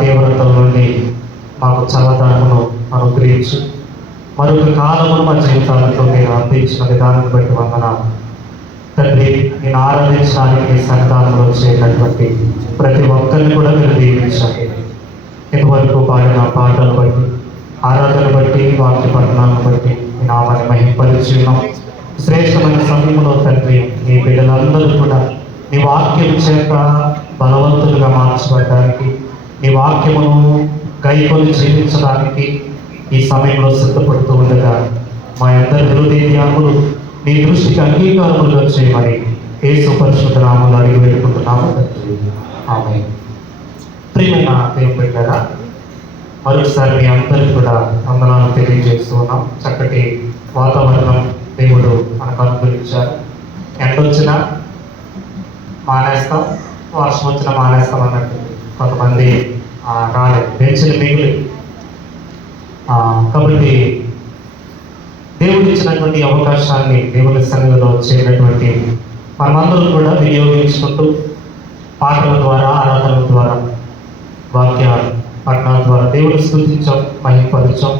తీవ్రతల నుండి మాకు చల్లదనమును అనుగ్రహించి మరొక కాలమును మా జీవితాలతో మీరు అందించిన విధానాన్ని బట్టి వందనాలు తండ్రి. నేను ఆరాధించడానికి సన్నిధానంలో వచ్చేటటువంటి ప్రతి ఒక్కరిని కూడా మీరు దీవించండి. ఇంతవరకు పాడిన పాటలు బట్టి, ఆరాధన బట్టి, వాక్య పఠనాలను బట్టి మీ నామాన్ని మహింపరిచి ఉన్నాం. శ్రేష్టమైన సమయంలో తండ్రి మీ బిడ్డలందరూ కూడా నీ వాక్యం చేత బలవంతులుగా మార్చబడడానికి, నీ వాక్యమును గైకొని జీవించడానికి ఈ సమయంలో సిద్ధపడుతూ ఉండగా మా అందరి హృదయాములు నీ దృష్టికి అంగీకారములుగా చేయమని యేసు పరిశుద్ధ నామములో అడిగి వేడుకుంటున్నాము తండ్రి. ఆమేన్. ప్రియమైన దేవుని బిడ్డలారా, మరొకసారి మీ అందరికీ కూడా వందనాలు తెలియజేస్తూ ఉన్నాం. చక్కటి వాతావరణం దేవుడు మనకు అనుగ్రహించారు. ఎండ వచ్చినా మానేస్తాం, వర్షం వచ్చినా మానేస్తాం అన్నట్టు కొంతమంది రాలేదు, బెంచ్లు మిగిలి. కాబట్టి దేవుడు ఇచ్చినటువంటి అవకాశాన్ని దేవుని సన్నిధిలో వచ్చేటటువంటి మనమందరం కూడా వినియోగించుకుంటూ పాటల ద్వారా, ఆరాధనల ద్వారా, వాక్య పఠనాల ద్వారా దేవుని స్తుతించాం, మహిమపరిచాం.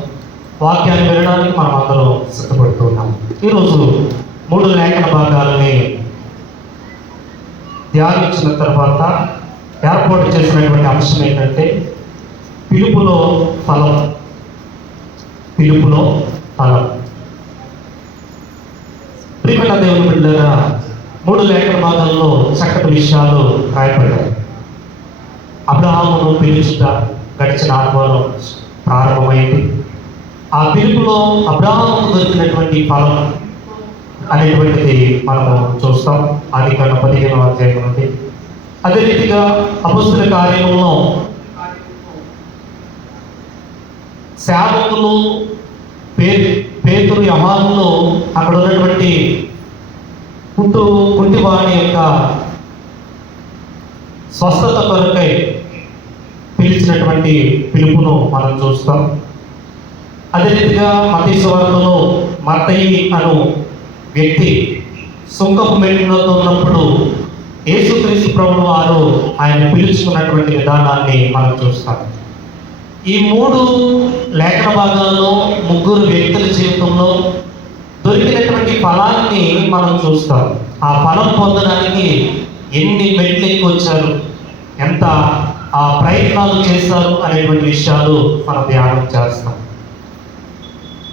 వాక్యాన్ని వినడానికి మనం అందరం సిద్ధపడుతున్నాం. ఈరోజు 3 లేఖన భాగాలని ధ్యానించిన తర్వాత ఏర్పాటు చేసినటువంటి అంశం ఏంటంటే పిలుపులో ఫలం. పిలుపులో ఫలం. ప్రియమైన దేవుని బిడ్డలారా, 3 లేఖన భాగాల్లో చక్కటి విషయాలు రాయబడ్డాయి. అబ్రహామును పిలుచుట గడిచిన ఆదివారం ప్రారంభమైంది. ఆ పిలుపులో అబ్రహాముకు దొరికినటువంటి ఫలం అనేటువంటిది మనము చూస్తాం ఆదికాండం 15వ అధ్యాయం నుండి. అదే రీతిగా అపొస్తలుల కార్యములో సేవకులు పేతురు, యోహానులు అక్కడ ఉన్నటువంటి కుంటివాడి యొక్క స్వస్థత కొరకై పిలిచినటువంటి పిలుపును మనం చూస్తాం. అదే రీతిగా మత్తయి సువార్తలో మత్తయి అను వ్యక్తి సుంకపు మెట్టులతో ఉన్నప్పుడు యేసుక్రీస్తు ప్రభువు వారు ఆయన పిలుచుకున్నటువంటి విధానాన్ని మనం చూస్తాం. ఈ 3 లేఖన భాగాల్లో 3 వ్యక్తుల జీవితంలో దొరికినటువంటి ఫలాన్ని మనం చూస్తాం. ఆ ఫలం పొందడానికి ఎన్ని మెట్లు ఎక్కొచ్చారు, ఎంత ప్రయత్నాలు చేశారు అనేటువంటి విషయాలు మనం ధ్యానం చేస్తాం.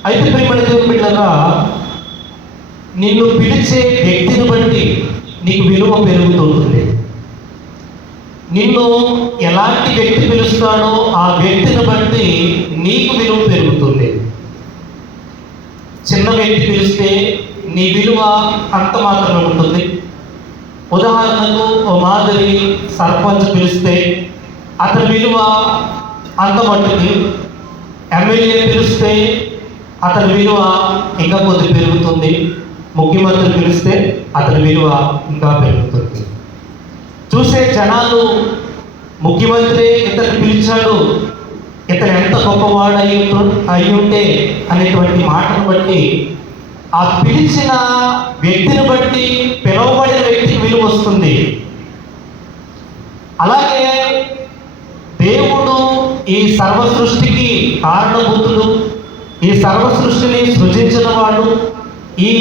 అయితే ప్రియమైన దేవుని బిడ్డలారా, నిన్ను పిలిచే వ్యక్తిని బట్టి నీకు విలువ పెరుగుతుంటుంది. నిన్ను ఎలాంటి వ్యక్తి పిలుస్తాడో ఆ వ్యక్తిని బట్టి నీకు విలువ పెరుగుతుంది. చిన్న వ్యక్తి పిలిస్తే నీ విలువ అంత మాత్రమే ఉంటుంది. ఉదాహరణకు ఓ మాదిరి సర్పంచ్ పిలిస్తే అతని విలువ అంత మట్టుకి. ఎమ్మెల్యే పిలిస్తే అతని విలువ ఇంకా కొద్ది పెరుగుతుంది. ముఖ్యమంత్రి పిలిస్తే అతని విలువ ఇంకా పెరుగుతుంది. చూసే జనాలు ముఖ్యమంత్రి ఇతను పిలిచాడు, ఇతను ఎంత గొప్పవాడు అయి ఉంటే అనేటువంటి మాటను బట్టి, ఆ పిలిచిన వ్యక్తిని బట్టి పిలువబడిన వ్యక్తికి విలువ వస్తుంది. అలాగే దేవుడు ఈ సర్వ సృష్టికి కారణభూతుడు, ఈ సర్వ సృష్టిని సృజించిన వాడు, ఈ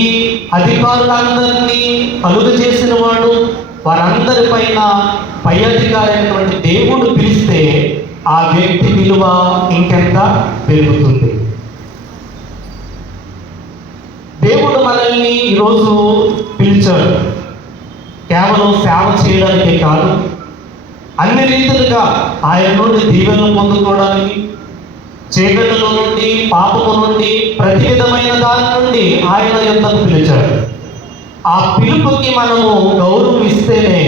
అధికారులందరినీ కలుగ చేసిన వాడు, వారందరిపైన పై అధికారి అయినటువంటి దేవుడు పిలిస్తే ఆ వ్యక్తి విలువ ఇంకెంత పెరుగుతుంది. దేవుడు మనల్ని ఈరోజు పిలిచాడు కేవలం సేవ చేయడానికే కాదు, అన్ని రీతులుగా ఆయన నుండి దీవెనలు పొందుకోవడానికి, చీకటిలో నుండి, పాపము నుండి, ప్రతి విధమైన దాని నుండి ఆయన యొద్దకు పిలిచాడు. ఆ పిలుపుకి మనము గౌరవం ఇస్తేనే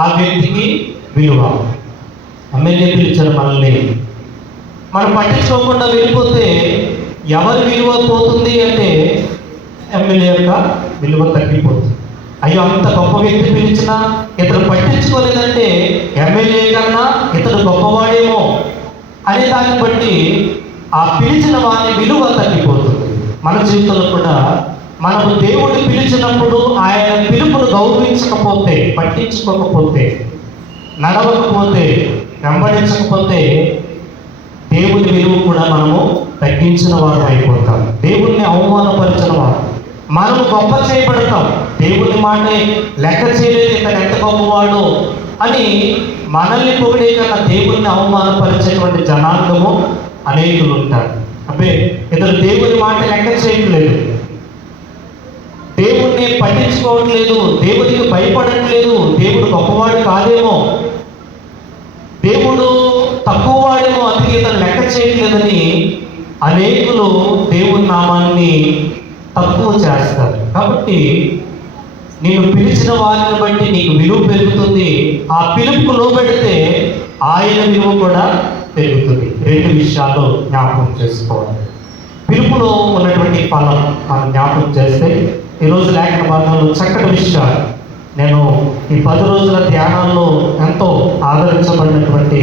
ఆ వ్యక్తికి విలువ. ఎమ్మెల్యే పిలిచారు మనల్ని, మనం పట్టించుకోకుండా వెళ్ళిపోతే ఎవరి విలువ పోతుంది అంటే ఎమ్మెల్యే యొక్క విలువ తగ్గిపోతుంది. అయ్యో అంత గొప్ప వ్యక్తి పిలిచినా ఇతను పట్టించుకోలేదంటే ఎమ్మెల్యే కన్నా ఇతడు గొప్పవాడేమో అనే దాన్ని బట్టి ఆ పిలిచిన వారి విలువ తగ్గిపోతుంది. మన జీవితంలో కూడా మనకు దేవుడు పిలిచినప్పుడు ఆయన పిలుపును గౌరవించకపోతే, పట్టించుకోకపోతే, నడవకపోతే వెంబడించకపోతే దేవుని విలువ కూడా మనము తగ్గించిన వారు అయిపోతాం. దేవుణ్ణి అవమానపరిచిన వారు, మనము గొప్ప చేయబడతాం. దేవుని మాట లెక్క చేయలేదు, ఇతను ఎంత గొప్పవాడు అని మనల్ని పొగిడే కన్నా దేవుణ్ణి అవమానపరిచేటువంటి జనాంగము అనేకులు ఉంటారు. అబ్బే ఇతను దేవుని మాట లెక్క చేయట్లేదు, దేవుణ్ణి పట్టించుకోవట్లేదు, దేవునికి భయపడట్లేదు, దేవుడు గొప్పవాడు కాదేమో, దేవుడు తక్కువ వాడేమో, అందుకే ఇతను లెక్క చేయట్లేదని అనేకులు దేవుని నామాన్ని తక్కువ చేస్తారు. కాబట్టి నేను పిలిచిన వారిని బట్టి నీకు విలువ పెరుగుతుంది. ఆ పిలుపుకు లోబెడితే ఆయన విలువ కూడా పెరుగుతుంది. రెండు విషయాలు జ్ఞాపకం చేసుకోవాలి. పిలుపులో ఉన్నటువంటి ఫలం మనం జ్ఞాపకం చేస్తే ఈరోజు లేఖన భాగంలో చక్కటి విషయాలు, నేను ఈ 10 రోజుల ధ్యానాల్లో ఎంతో ఆదరించబడినటువంటి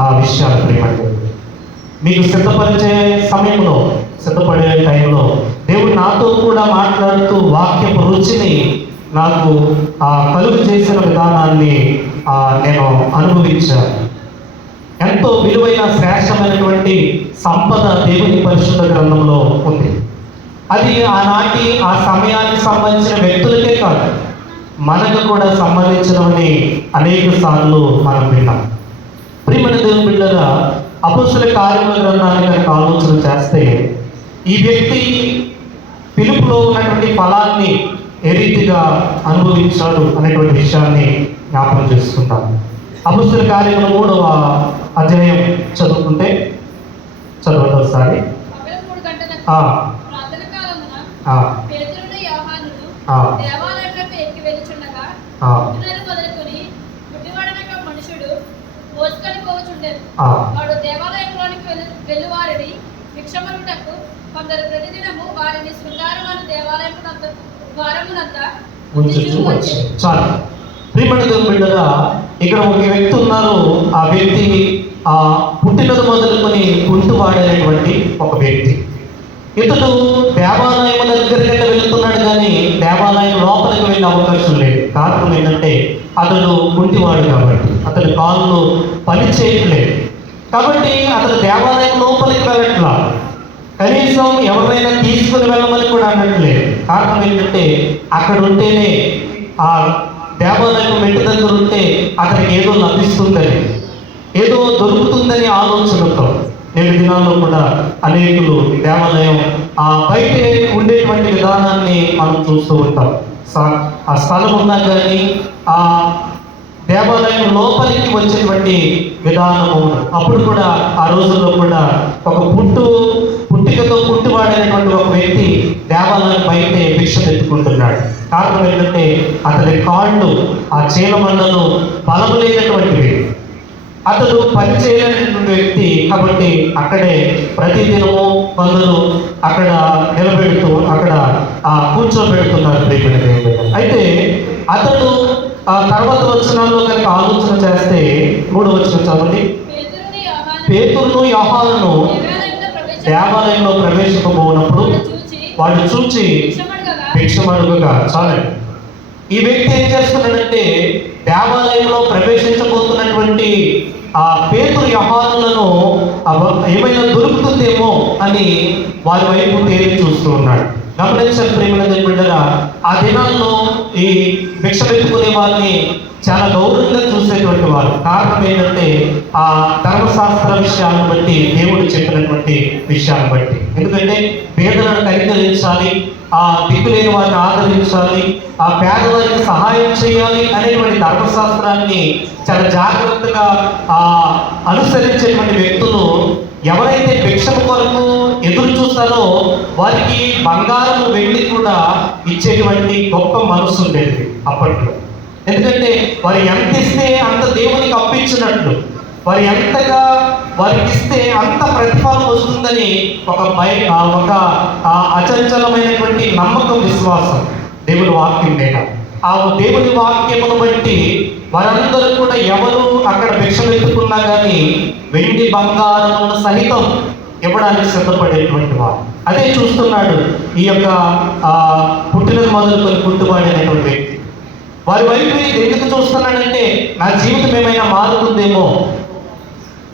ఆ విషయాలు ప్రేమండి. మీకు సిద్ధపరిచే సమయంలో, సిద్ధపడే టైంలో దేవుడు నాతో కూడా మాట్లాడుతూ వాక్యపు రుచిని నాకు కలుగు చేసిన విధానాన్ని నేను అనుభవించాను. ఎంతో విలువైన శ్రేష్టమైనటువంటి సంపద దేవుని పరిశుద్ధ గ్రంథంలో ఉంది. అది ఆనాటి ఆ సమయానికి సంబంధించిన వ్యక్తులకే కాదు, మనకు కూడా సంబంధించినవని అనేక సార్లు మనం విన్నాం. ప్రియమైన దేవుని బిడ్డగా అపొస్తలుల కార్యముల గ్రంథాన్ని కనుక ఆలోచన చేస్తే ఈ వ్యక్తి పిలుపులో ఉన్నటువంటి ఫలాన్ని ఏ రీతిగా అనుభవించాడు అనేటువంటి విషయాన్ని జ్ఞాపకం చేసుకుంటాం. అపొస్తలుల కార్యముల 3వ అధ్యాయం చదువుకుంటే చదవండి ఒకసారి. వాడు దేవాలయంలోనికి వెళ్ళువారిని భిక్షమరుటకు కొందరు ప్రతిదినము వారిని శృంగారమైన దేవాలయమునంత ద్వారమునంత ఉంచుచూ వచ్చి. చాలు ప్రియమైన దేవుని బిడ్డగా ఇక్కడ ఒక వ్యక్తి ఉన్నారు. ఆ వ్యక్తి పుట్టినది మొదలుకొని కుంటువాడైనటువంటి ఒక వ్యక్తి. ఇతడు దేవాలయం దగ్గరికి వెళ్తున్నాడు, కానీ దేవాలయం లోపలికి వెళ్ళే అవకాశం లేదు. కారణం ఏంటంటే అతడు కుంటివాడు కాబట్టి, అతని కాళ్ళు పని చేయట్లేదు కాబట్టి అతను దేవాలయం లోపలికి వెళ్ళట్లా. కనీసం ఎవరైనా తీసుకుని వెళ్ళమని కూడా అనట్లేదు. కారణం ఏంటంటే అక్కడ ఉంటేనే, ఆ దేవాలయం మెట్టు దగ్గర ఉంటే అతనికి ఏదో లభిస్తుందని, ఏదో దొరుకుతుందని ఆలోచనతో నేటి దినాల్లో కూడా అనేకులు దేవాలయం బయటే ఉండేటువంటి విధానాన్ని మనం చూస్తూ ఉంటాం. ఆ స్థలం ఉన్నా కానీ ఆ దేవాలయం లోపలికి వచ్చేటువంటి విధానము. అప్పుడు కూడా ఆ రోజుల్లో కూడా ఒక పుట్టికతో పుట్టివాడైనటువంటి ఒక వ్యక్తి దేవాలయం బయటే భిక్ష ఎత్తుకుంటున్నాడు. కారణం ఏంటంటే అతని కాళ్ళు, ఆ చీలమండలు బలము లేనటువంటివి, అతడు పని చేయలేనటువంటి వ్యక్తి కాబట్టి అక్కడే ప్రతిదినము కొందరు అక్కడ నిలబెడుతూ అక్కడ కూర్చోబెడుతున్నారు. అయితే అతడు తర్వాత వచనాల్లో కనుక ఆలోచన చేస్తే 3వ వచనం చదవండి. పేతురును యోహానును దేవాలయంలో ప్రవేశింపబోనప్పుడు వాడు చూచి భిక్షమడుగగా. చాలండి. ఈ వ్యక్తి ఏం చేస్తున్నాడంటే దేవాలయంలో ప్రవేశించబోతున్నటువంటి ఆ పేతురు యోహానులను ఏమైనా దొరుకుతుందేమో అని వారి వైపు తేలి చూస్తూ ఉన్నాడు. గమనించండి ప్రేమల బిడ్డగా, ఆ దినాల్లో ఈ భిక్ష పెట్టుకునే వారిని చాలా గౌరవంగా చూసేటువంటి వారు. కారణం ఏంటంటే ఆ ధర్మశాస్త్ర విషయాలను బట్టి, దేవుడు చెప్పినటువంటి విషయాలను బట్టి. ఎందుకంటే పేదలను కనికరించాలి, ఆ దిక్కులేని వారిని ఆదరించాలి, ఆ పేదవారికి సహాయం చేయాలి అనేటువంటి ధర్మశాస్త్రాన్ని చాలా జాగ్రత్తగా అనుసరించేటువంటి వ్యక్తులు ఎవరైతే భిక్షల కొరకు ఎదురు చూస్తారో వారికి బంగారం, వెండి కూడా ఇచ్చేటువంటి గొప్ప మనసు ఉండేది అప్పట్లో. ఎందుకంటే వారు ఎంత ఇస్తే అంత దేవునికి అప్పించినట్లు, వారు ఎంతగా వారికి ఇస్తే అంత ప్రతిఫలం వస్తుందని ఒక అచంచలమైనటువంటి నమ్మకం, విశ్వాసం దేవుని వాక్యం మీద. ఆ దేవుని వాక్యమును బట్టి వారందరూ కూడా ఎవరు అక్కడ భిక్షలు ఎత్తుకున్నా కానీ వెండి బంగారములను సహితం ఇవ్వడానికి సిద్ధపడేటువంటి వారు. అదే చూస్తున్నాడు ఈ యొక్క పుట్టినది మొదలుకొని పుట్టుబడినటువంటి వ్యక్తి. వారి వైపు ఎందుకు చూస్తున్నాడంటే నా జీవితం ఏమైనా మారుతుందేమో,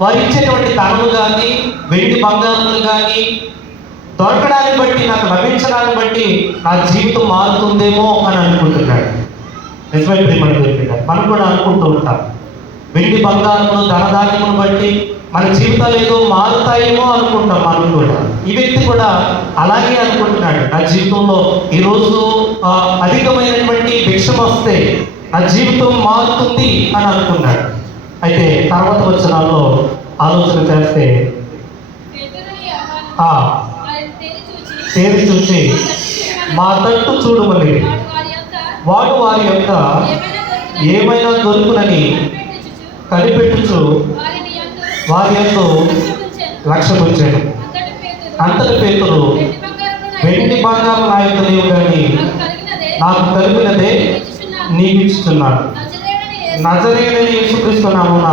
వారు ఇచ్చేటువంటి ధనము కానీ వెండి బంగారములు కానీ దొరకడాన్ని బట్టి, నాకు లభించడాన్ని బట్టి నా జీవితం మారుతుందేమో అని అనుకుంటున్నాడు. నిజమే ప్రియమైన దేవుని బిడ్డ, మనం కూడా అనుకుంటూ ఉంటాం. వెండి బంగారములు ధనధాన్యమును బట్టి మన జీవితాలు ఏదో మారుతాయేమో అనుకుంటాం మనం కూడా. ఈ వ్యక్తి కూడా అలాగే అనుకుంటున్నాడు. నా జీవితంలో ఈరోజు అధికమైనటువంటి భిక్షం వస్తే నా జీవితం మారుతుంది అని అనుకున్నాడు. అయితే తర్వాత వచనాల్లో ఆలోచన చేస్తే తేరి చూసి మా తట్టు చూడమని వాడు వారి యొక్క ఏమైనా దొరుకునని కనిపెట్టుచు వారి యొక్క లక్ష్యముంచాడు. అంతటి పేతురు వెండి బంగారం నా యొక్క లేవు కానీ నాకు కలిగినదే నీకు ఇస్తున్నాను, నజరేయుడైన యేసుక్రీస్తు నామమున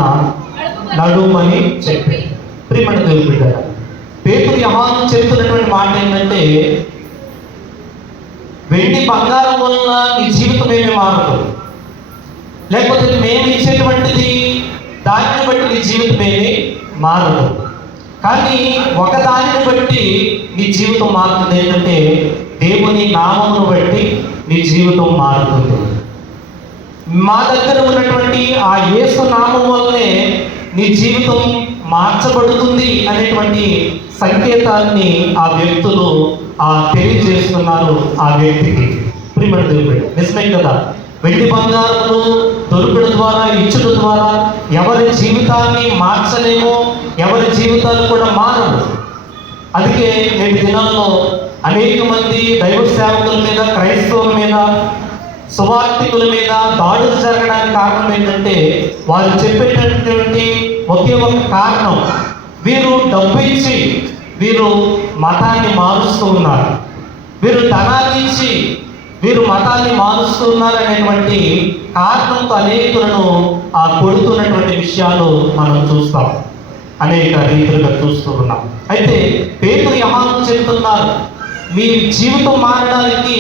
నడుమని చెప్పి. ప్రియమైన దేవుని బిడ్డలారా, పేతురు యోహాను చెప్తున్నటువంటి మాట ఏంటంటే, వెండి బంగారం వల్ల నీ జీవితం ఏమి మారదు, లేకపోతే మేము ఇచ్చేటువంటిది దానిని బట్టి నీ జీవితం ఏమి మారదు. కానీ ఒకదానిని బట్టి నీ జీవితం మారుతుంది. ఏంటంటే దేవుని నామమును బట్టి నీ జీవితం మారుతుంది. మా దగ్గర ఉన్నటువంటి ఆ యేసు నామం వల్లనే నీ జీవితం మార్చబడుతుంది అనేటువంటి సంకేతాన్ని ఆ వ్యక్తులు తెలియజేస్తున్నారు ఆ వ్యక్తికి. ప్రియమైన దేవుడు, నిజమే కదా, వెండి బంగారములు దొరకడం ద్వారా, ఇచ్చడం ద్వారా ఎవరి జీవితాన్ని మార్చలేమో, ఎవరి జీవితాలు కూడా మారవు. అందుకే నేటి దినాల్లో అనేక మంది దైవ సేవకుల మీద, క్రైస్తవుల మీద, సువార్థికుల మీద దాడులు జరగడానికి కారణం ఏంటంటే, వారు చెప్పేటటువంటి ఒకే ఒక కారణం, వీరు డబ్బు ఇచ్చి వీరు మతాన్ని మారుస్తూ ఉన్నారు, వీరు ధనాన్ని ఇచ్చి వీరు మతాన్ని మారుస్తూ ఉన్నారు అనేటువంటి కారణంతో అనేకులను కొడుతున్నటువంటి విషయాలు మనం చూస్తాం, అనేక రీతులుగా చూస్తూ ఉన్నాం. అయితే పేతురు యోహాను చెప్తున్నారు, మీ జీవితం మారడానికి,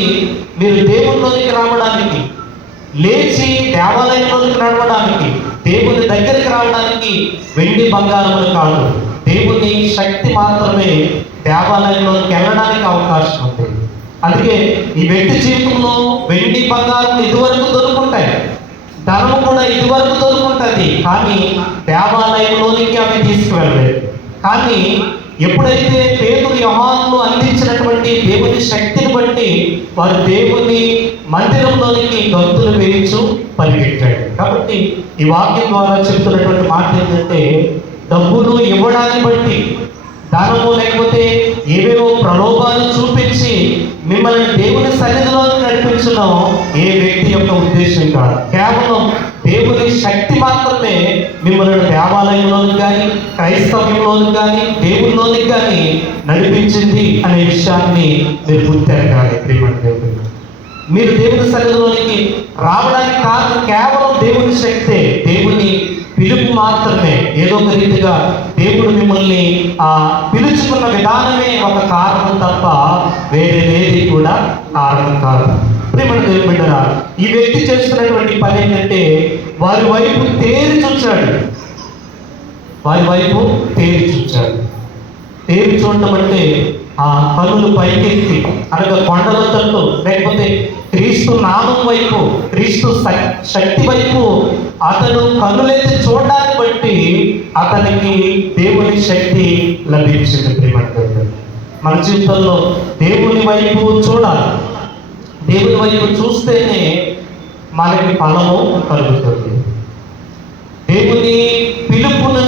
మీరు దేవునిలోనికి రావడానికి, లేచి దేవాలయంలోనికి నడవడానికి, దేవుని దగ్గరికి రావడానికి వెండి బంగారములు కాదు, దేవుని శక్తి మాత్రమే దేవాలయంలోకి వెళ్ళడానికి అవకాశం ఉంది. అందుకే ఈ వ్యక్తి జీవితంలో వెండి బంగారం ఇదివరకు దొరుకుంటాయి, ధనము కూడా ఇదివరకు దొరుకుంటుంది, కానీ దేవాలయంలోనికి అవి తీసుకువెళ్ళలేదు. కానీ ఎప్పుడైతే పేతురు యోహానులు అందించినటువంటి దేవుని శక్తిని బట్టి వారు దేవుని మందిరంలోనికి గంతులు వేయించు పరిగెట్టాడు. కాబట్టి ఈ వాక్యం ద్వారా చెప్తున్నటువంటి మాట ఏంటంటే, డబ్బులు ఇవ్వడాన్ని బట్టి, ధనము లేకపోతే ఏవేవో ప్రలోభాలు చూపించి మిమ్మల్ని దేవుని సన్నిధిలో నడిపించడం ఏ వ్యక్తి యొక్క ఉద్దేశం కాదు. కేవలం దేవుని శక్తి మాత్రమే మిమ్మల్ని దేవాలయంలోకి కానీ, క్రైస్తవ్యంలోకి కానీ, దేవునిలోనికి కానీ నడిపించింది అనే విషయాన్ని మీరు గుర్తెరగాలి. ప్రియమైన దేవుడు, మీరు దేవుని సన్నిధిలోనికి రావడానికి కారణం కేవలం దేవుని శక్తే, దేవుని పిలుపు మాత్రమే. ఏదో ఒక రీతిగా దేవుడు మిమ్మల్ని పిలుచుకున్న విధానమే ఒక కారణం తప్ప వేరేది కూడా కారణం కాదు. ప్రియమైన దేవుని బిడ్డలారా, ఈ వ్యక్తి చేస్తున్నటువంటి పని ఏంటంటే, వారి వైపు తేరి చూచాడు. వారి వైపు తేరి చూచాడు. తేరి చూడటం అంటే కన్నులు పైకెత్తి, అనగా కొండల తట్టు, లేకపోతే క్రీస్తు నామం వైపు, క్రీస్తు శక్తి వైపు అతను కన్నులెత్తి చూడడాన్ని బట్టి అతనికి దేవుని శక్తి లభించింది. ప్రియమైన మన జీవితంలో దేవుని వైపు చూడాలి. దేవుని వైపు చూస్తేనే మనకి ఫలము కలుగుతుంది. దేవుని పిలుపును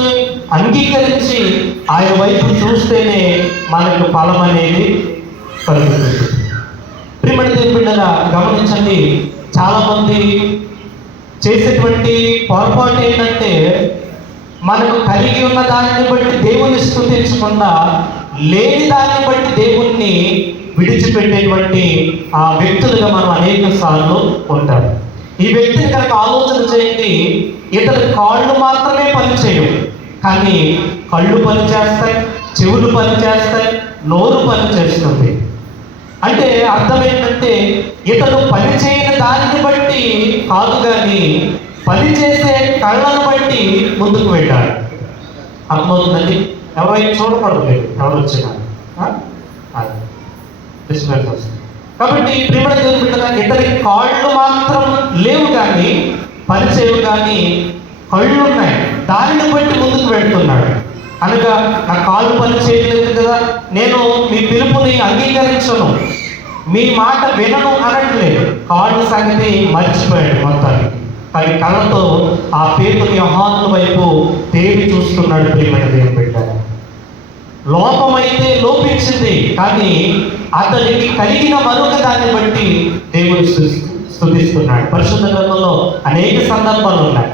అంగీకరించి ఆయన వైపు చూస్తేనే మనకు ఫలం అనేది కలుగుతుంది. ప్రియమైన దేవుని బిడ్డలారా, గమనించండి, చాలామంది చేసేటువంటి పొరపాటు ఏంటంటే, మనకు కలిగి ఉన్న దానిని బట్టి దేవుణ్ణి స్తుతించకుండా లేని దాన్ని బట్టి దేవుణ్ణి విడిచిపెట్టేటువంటి వ్యక్తులుగా మనం అనేక సార్లు ఉంటాం. ఈ వ్యక్తిని కనుక ఆలోచన చేయండి, ఇతని కాళ్ళు మాత్రమే పనిచేయవు, కానీ కళ్ళు పనిచేస్తాయి, చెవులు పనిచేస్తాయి, నోరు పనిచేస్తుంది. అంటే అర్థం ఏంటంటే, ఇతను పనిచేయని దానిని బట్టి కాదు, కానీ పనిచేసే కళ్ళను బట్టి ముందుకు వెళ్ళాడు. అర్థమవుతుందండి. ఎవరైనా చూడకూడదు మీరు ఎవరు వచ్చినా. అది డిస్టర్బెన్స్ వస్తుంది. కాబట్టి ప్రేమల దేవుని బిడ్డలారా, ఇతని కాళ్ళు మాత్రం లేవు కానీ పరిచయం కానీ కళ్ళు ఉన్నాయి. దానిని బట్టి ముందుకు వెళ్తున్నాడు. అనగా నా కాళ్ళు పని చేయలేదు కదా, నేను మీ పిలుపుని అంగీకరించను, మీ మాట వినను అనట్లేదు. కాళ్ళు సంగతి మర్చిపోయాడు మొత్తానికి. కానీ కళ్ళతో ఆ పేతురు యోహాను వైపు తేరి చూస్తున్నాడు. ప్రియమైన దేవుని బిడ్డలారా, లోపమైతే లోపించింది, కానీ అతనికి కలిగిన మరొక దాన్ని బట్టి దేవుడు స్తుతిస్తున్నాడు. పరిశుద్ధ గ్రంథంలో అనేక సందర్భాలు ఉన్నాయి.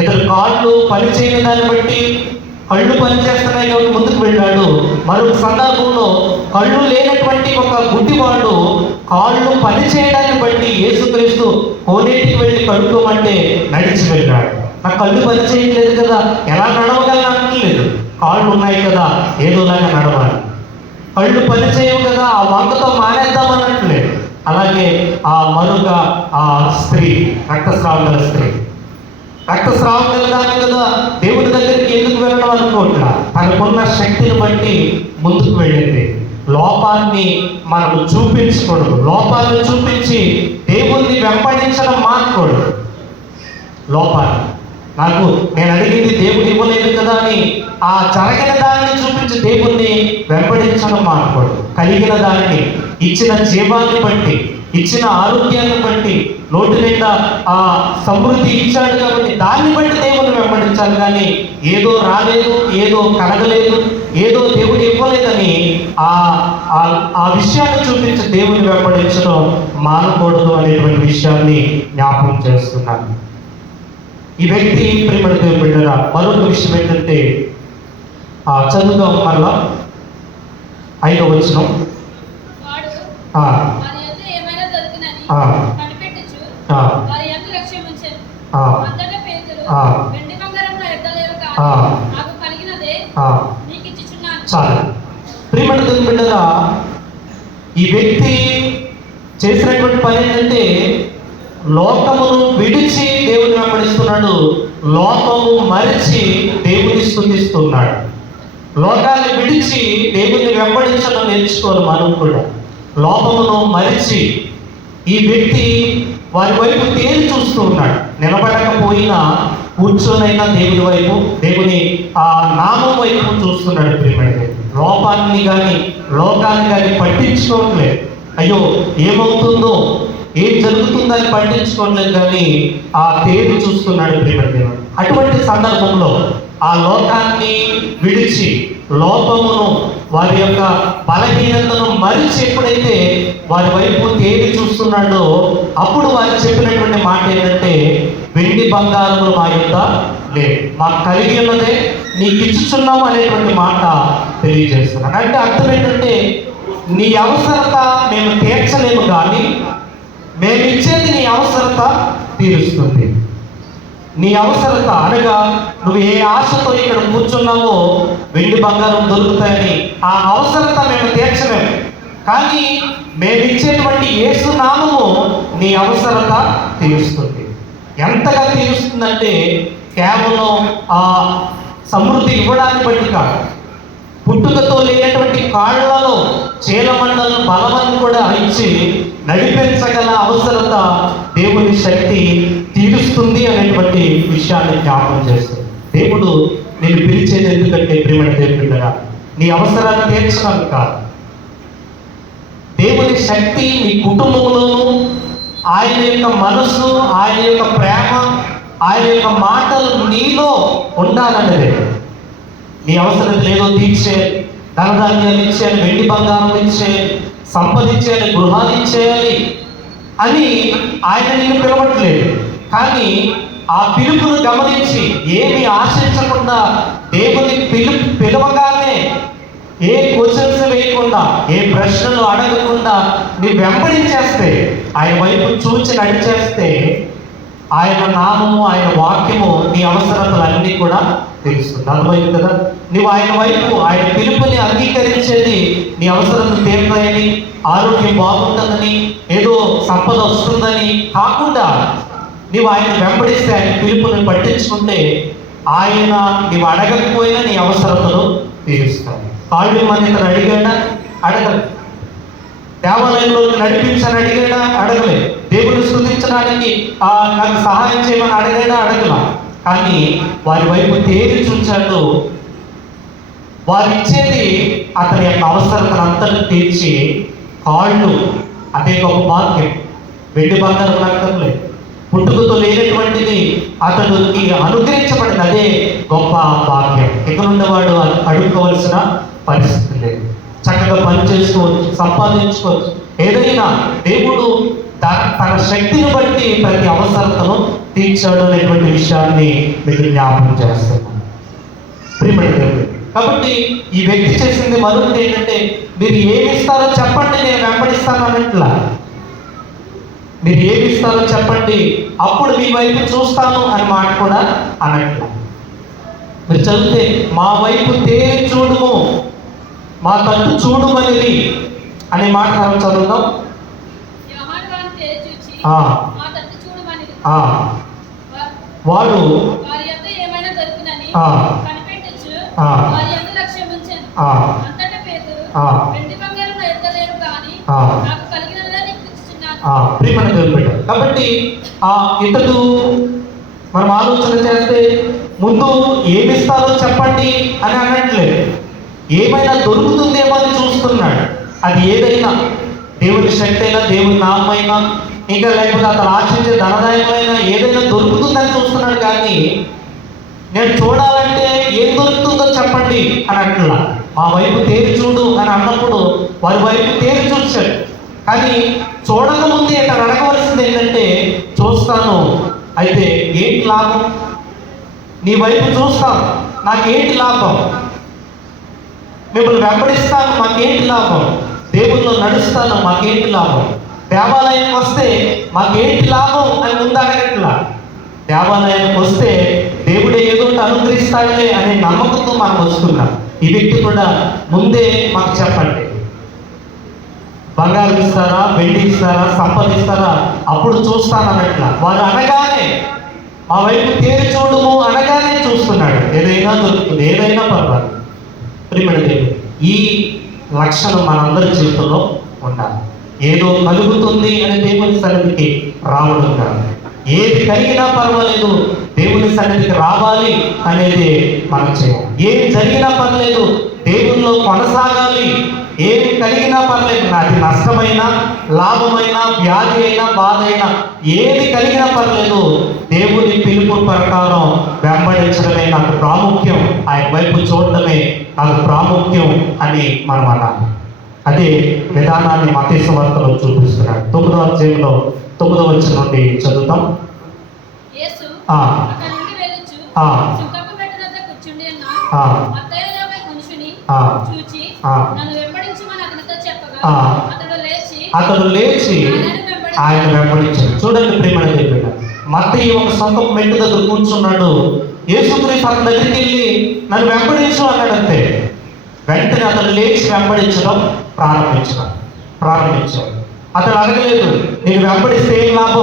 ఇతడు కాళ్ళు పనిచేయని దాన్ని బట్టి కళ్ళు పనిచేస్తున్నాయి కాబట్టి ముందుకు వెళ్ళాడు. మరొక సందర్భంలో కళ్ళు లేనటువంటి ఒక గుడ్డివాడు కాళ్ళు పనిచేయడాన్ని బట్టి యేసుక్రీస్తు కోనేటికి వెళ్ళి కడుక్కోమంటే నడిచి వెళ్ళాడు. నా కళ్ళు పనిచేయట్లేదు కదా, ఎలా నడవగలను అనట్లేదు. కాళ్ళు ఉన్నాయి కదా, ఏదోలాగా నడవాలి. కళ్ళు పనిచేయవు కదా, ఆ వంకతో మానేద్దాం అన్నట్లేదు. అలాగే ఆ మరొక ఆ స్త్రీ, రక్తస్రావం గల స్త్రీ, రక్తస్రావం కలగానే కదా దేవుడి దగ్గరికి ఎందుకు వెళ్ళడం అనుకోవట్లా, తనకున్న శక్తిని బట్టి ముందుకు వెళ్ళింది. లోపాన్ని మనం చూపించకూడదు. లోపాన్ని చూపించి దేవుణ్ణి వెంబడించడం మానకూడదు. లోపాన్ని నేను అడిగింది దేవుడు ఇవ్వలేదు కదా అని ఆ జరగిన దానిని చూపించి దేవుణ్ణి వెంబడించడం మానకూడదు. కలిగిన దానిని, ఇచ్చిన జీవాన్ని బట్టి, ఇచ్చిన ఆరోగ్యాన్ని బట్టి, నోటి నిండా ఆ సమృద్ధి ఇచ్చాడు కాబట్టి దాన్ని బట్టి దేవుని వెంబడించాలి. కానీ ఏదో రాలేదు, ఏదో కలగలేదు, ఏదో దేవుడు ఇవ్వలేదని ఆ విషయాన్ని చూపించి దేవుని వెంబడించడం మానకూడదు అనేటువంటి విషయాన్ని జ్ఞాపకం చేస్తున్నాను. ఈ వ్యక్తి ప్రేమల దేవుని బిడ్డరా, మరొక విషయం ఏంటంటే చదువుదాం మరలా 5వ వచనం. చాలు. ప్రేమల దేవుని బిడ్డరా, ఈ వ్యక్తి చేసినటువంటి పని ఏంటంటే లోకమును విడిచి దేవుని వెంబడిస్తున్నాడు. లోకము మరిచి దేవుని స్తుతిస్తున్నాడు. లోకాన్ని విడిచి దేవుని వెంబడించడం నేర్చుకోవాలి మనం కూడా. లోకమును మరిచి ఈ వ్యక్తి వారి వైపు తేరి చూస్తూ ఉన్నాడు. నిలబడకపోయినా కూర్చొనైనా దేవుని వైపు, దేవుని ఆ నామం వైపు చూస్తున్నాడు. ప్రియమైన లోపాన్ని కానీ లోకాన్ని కానీ పట్టించుకోవట్లేదు. అయ్యో ఏమవుతుందో, ఏం జరుగుతుందని పట్టించుకోవట్లేదు, కానీ ఆ తేరు చూస్తున్నాడు. ప్రియమైన అటువంటి సందర్భంలో ఆ లోకాన్ని విడిచి లోపమును, వారి యొక్క బలహీనతను మరిచి ఎప్పుడైతే వారి వైపు తేరి చూస్తున్నాడో అప్పుడు వారు చెప్పినటువంటి మాట ఏంటంటే, వెండి బంగారములు మా యొక్క లేదు, మాకు కలిగి ఉన్నదే నీకు ఇచ్చుచున్నాము అనేటువంటి మాట తెలియజేస్తున్నాడు. అంటే అర్థం ఏంటంటే, నీ అవసరత మేము తీర్చలేము, కానీ మేమిచ్చేది నీ అవసరత తీరుస్తుంది. నీ అవసరత అనగా నువ్వు ఏ ఆశతో ఇక్కడ కూర్చున్నావో వెండి బంగారం దొరుకుతాయని ఆ అవసరత మేము తీర్చలేము, కానీ మేమిచ్చేటువంటి యేసు నామము నీ అవసరత తీరుస్తుంది. ఎంతగా తీరుస్తుందంటే కేవలం ఆ సమృద్ధి ఇవ్వడాన్ని బట్టి కాదు, పుట్టుకతో లేనటువంటి కాళ్ళలో చీలమండలను బలమని కూడా ఇచ్చి నడిపించగల అవసరత దేవుని శక్తి తీరుస్తుంది అనేటువంటి విషయాన్ని జ్ఞాపకం చేస్తుంది. దేవుడు నేను పిలిచేది ఎందుకంటే ప్రియమైన దేవుని బిడ్డగా నీ అవసరాన్ని తీర్చడానికి కాదు. దేవుని శక్తి నీ కుటుంబంలోనూ, ఆయన యొక్క మనసు, ఆయన యొక్క ప్రేమ, ఆయన యొక్క మాటలు నీలో ఉండాలన్నదే. నీ అవసరం లేదో తీర్చేయాలి, ధనధాన్యాలు ఇచ్చేయాలి, వెండి బంగారం ఇచ్చేయాలి, సంపదించేయాలి, గృహాలు ఇచ్చేయాలి అని ఆయన నిన్ను పిలవట్లేదు. కానీ ఆ పిలుపును గమనించి ఏమి ఆశించకుండా దేవుని పిలవగానే ఏ క్వశ్చన్స్ వేయకుండా, ఏ ప్రశ్నలు అడగకుండా నీ వెంబడించేస్తే, ఆయన వైపు చూచి నడిచేస్తే ఆయన నామము, ఆయన వాక్యము నీ అవసరతలన్నీ కూడా తెలుస్తుంది. అర్థమైంది కదా? నువ్వు ఆయన వైపు, ఆయన పిలుపుని అంగీకరించేది నీ అవసరం తీరుతాయని, ఆరోగ్యం బాగుంటుందని, ఏదో సంపద వస్తుందని కాకుండా నువ్వు ఆయన వెంబడిస్తే, ఆయన పిలుపుని పట్టించుకుంటే ఆయన నీవు అడగకపోయినా నీ అవసరతను తీరుస్తాడు. కాళ్ళు ఇమ్మని ఇతను అడిగాడా? అడగలేదు. దేవాలయంలో నడిపించని అడిగాడా? అడగలేదు. దేవుని స్తుతించడానికి నాకు సహాయం చేయమని అడిగాడా? అడగలా. కానీ వారి వైపు తేరి చూచాడు. వారు ఇచ్చేది అతని యొక్క అవసరతను అంతటి తీర్చి కాళ్ళు, అదే గొప్ప భాగ్యం. వెండి బంగారం అక్కర్లేదు, పుట్టుకతో లేనటువంటిది అతడికి అనుగ్రహించబడింది, అదే గొప్ప భాగ్యం. ఎక్కడున్నవాడు అడుక్కోవలసిన పరిస్థితి లేదు. చక్కగా పని చేసుకోవచ్చు, సంపాదించుకోవచ్చు. ఏదైనా దేవుడు తన శక్తిని బట్టి ప్రతి అవసరతను తీర్చాడు అనేటువంటి విషయాన్ని మీకు జ్ఞాపకం చేస్తున్నాను. ప్రియమైన దేవుడు, కాబట్టి ఈ వ్యక్తి చేసింది మరొకటి ఏంటంటే, మీరు ఏమి ఇస్తారో చెప్పండి, నేను వెంబడిస్తాను అన్నట్లా. మీరు ఏమి ఇస్తారో చెప్పండి, అప్పుడు మీ వైపు చూస్తాను అని మాట కూడా అన్నట్ల. మీరు చదివితే మా వైపు తేరి చూడుము, మా తట్టు చూడుమనేది అనే మాట మనం చదువుతాం. వాడు ప్రియమైన దేవుడు. కాబట్టి ఇతడు మనం ఆలోచన చేస్తే ముందు ఏమిస్తారో చెప్పండి అని అనట్లేదు. ఏమైనా దొరుకుతుందేమో అని చూస్తున్నాడు. అది ఏదైనా, దేవుని శక్తి అయినా, దేవుని నామైనా, ఇంకా లేకపోతే అతను ఆశించే ధనదాయమైనా ఏదైనా దొరుకుతుందని చూస్తున్నాడు. కానీ నేను చూడాలంటే ఏం దొరుకుతుందో చెప్పండి అని అంటున్నా. మా వైపు తేరి చూడు అని అన్నప్పుడు వారి వైపు తేరి చూశాడు. కానీ చూడకముందే అతను అడగవలసింది ఏంటంటే, చూస్తాను, అయితే ఏంటి లాభం? నీ వైపు చూస్తాను, నాకేంటి లాభం? మిమ్మల్ని వెంబడిస్తాను, మాకేంటి లాభం? దేవుల్లో నడుస్తాను, మాకేంటి లాభం? దేవాలయానికి వస్తే మాకేంటి లాభం అని ముందు అడగట్లా. దేవాలయానికి వస్తే దేవుడే ఏదో అనుగ్రహిస్తాడులే అనే నమ్మకంతో మనం వస్తున్నాం. ఈ వ్యక్తి కూడా ముందే మాకు చెప్పండి, బంగారం ఇస్తారా, వెండి ఇస్తారా, సంపాదిస్తారా, అప్పుడు చూస్తాను అన్నట్లా. వారు అనగానే మా వైపు తేరి చూడము అనగానే చూస్తున్నాడు. ఏదైనా దొరుకుతుంది, ఏదైనా పర్వాలేదు. ప్రియమైన దేవుడు, ఈ లక్షణం మనందరి జీవితంలో ఉండాలి. ఏదో కలుగుతుంది అని దేవుని సన్నిధికి రావడం కాదు. ఏది కలిగినా పర్వాలేదు, దేవుని సన్నిధికి రావాలి అనేది మనం చేయాలి. ఏది జరిగినా పర్లేదు, దేవుల్లో కొనసాగాలి. ఏది కలిగినా పర్లేదు, అది నష్టమైనా, లాభమైనా, వ్యాధి అయినా, బాధ అయినా, ఏది కలిగినా పర్లేదు, దేవుని పిలుపు ప్రకారం వెంబడించడమే నాకు ప్రాముఖ్యం, ఆయన వైపు చూడటమే నాకు ప్రాముఖ్యం అని మనం అన్నాము. అదే విధానాన్ని మత్తయి సువార్తలో చూపిస్తున్నాడు. 9వ అధ్యాయంలో 9వ వచనం నుండి చదువుతాం. అతడు లేచి ఆయన వెంబడించాడు. చూడండి ప్రియమైన దేవుడు, మత్తయి ఒక సొంత మెట్టు దగ్గర కూర్చున్నాడు. యేసుక్రీస్తు అతని దగ్గరికి వెళ్ళి నన్ను వెంబడించు అన్నాడు. అంతే, వెంటనే అతను లేచి వెంబడించడం ప్రారంభించాడు. అతను అడగలేదు, నేను వెంబడిస్తే ఏం లాభం,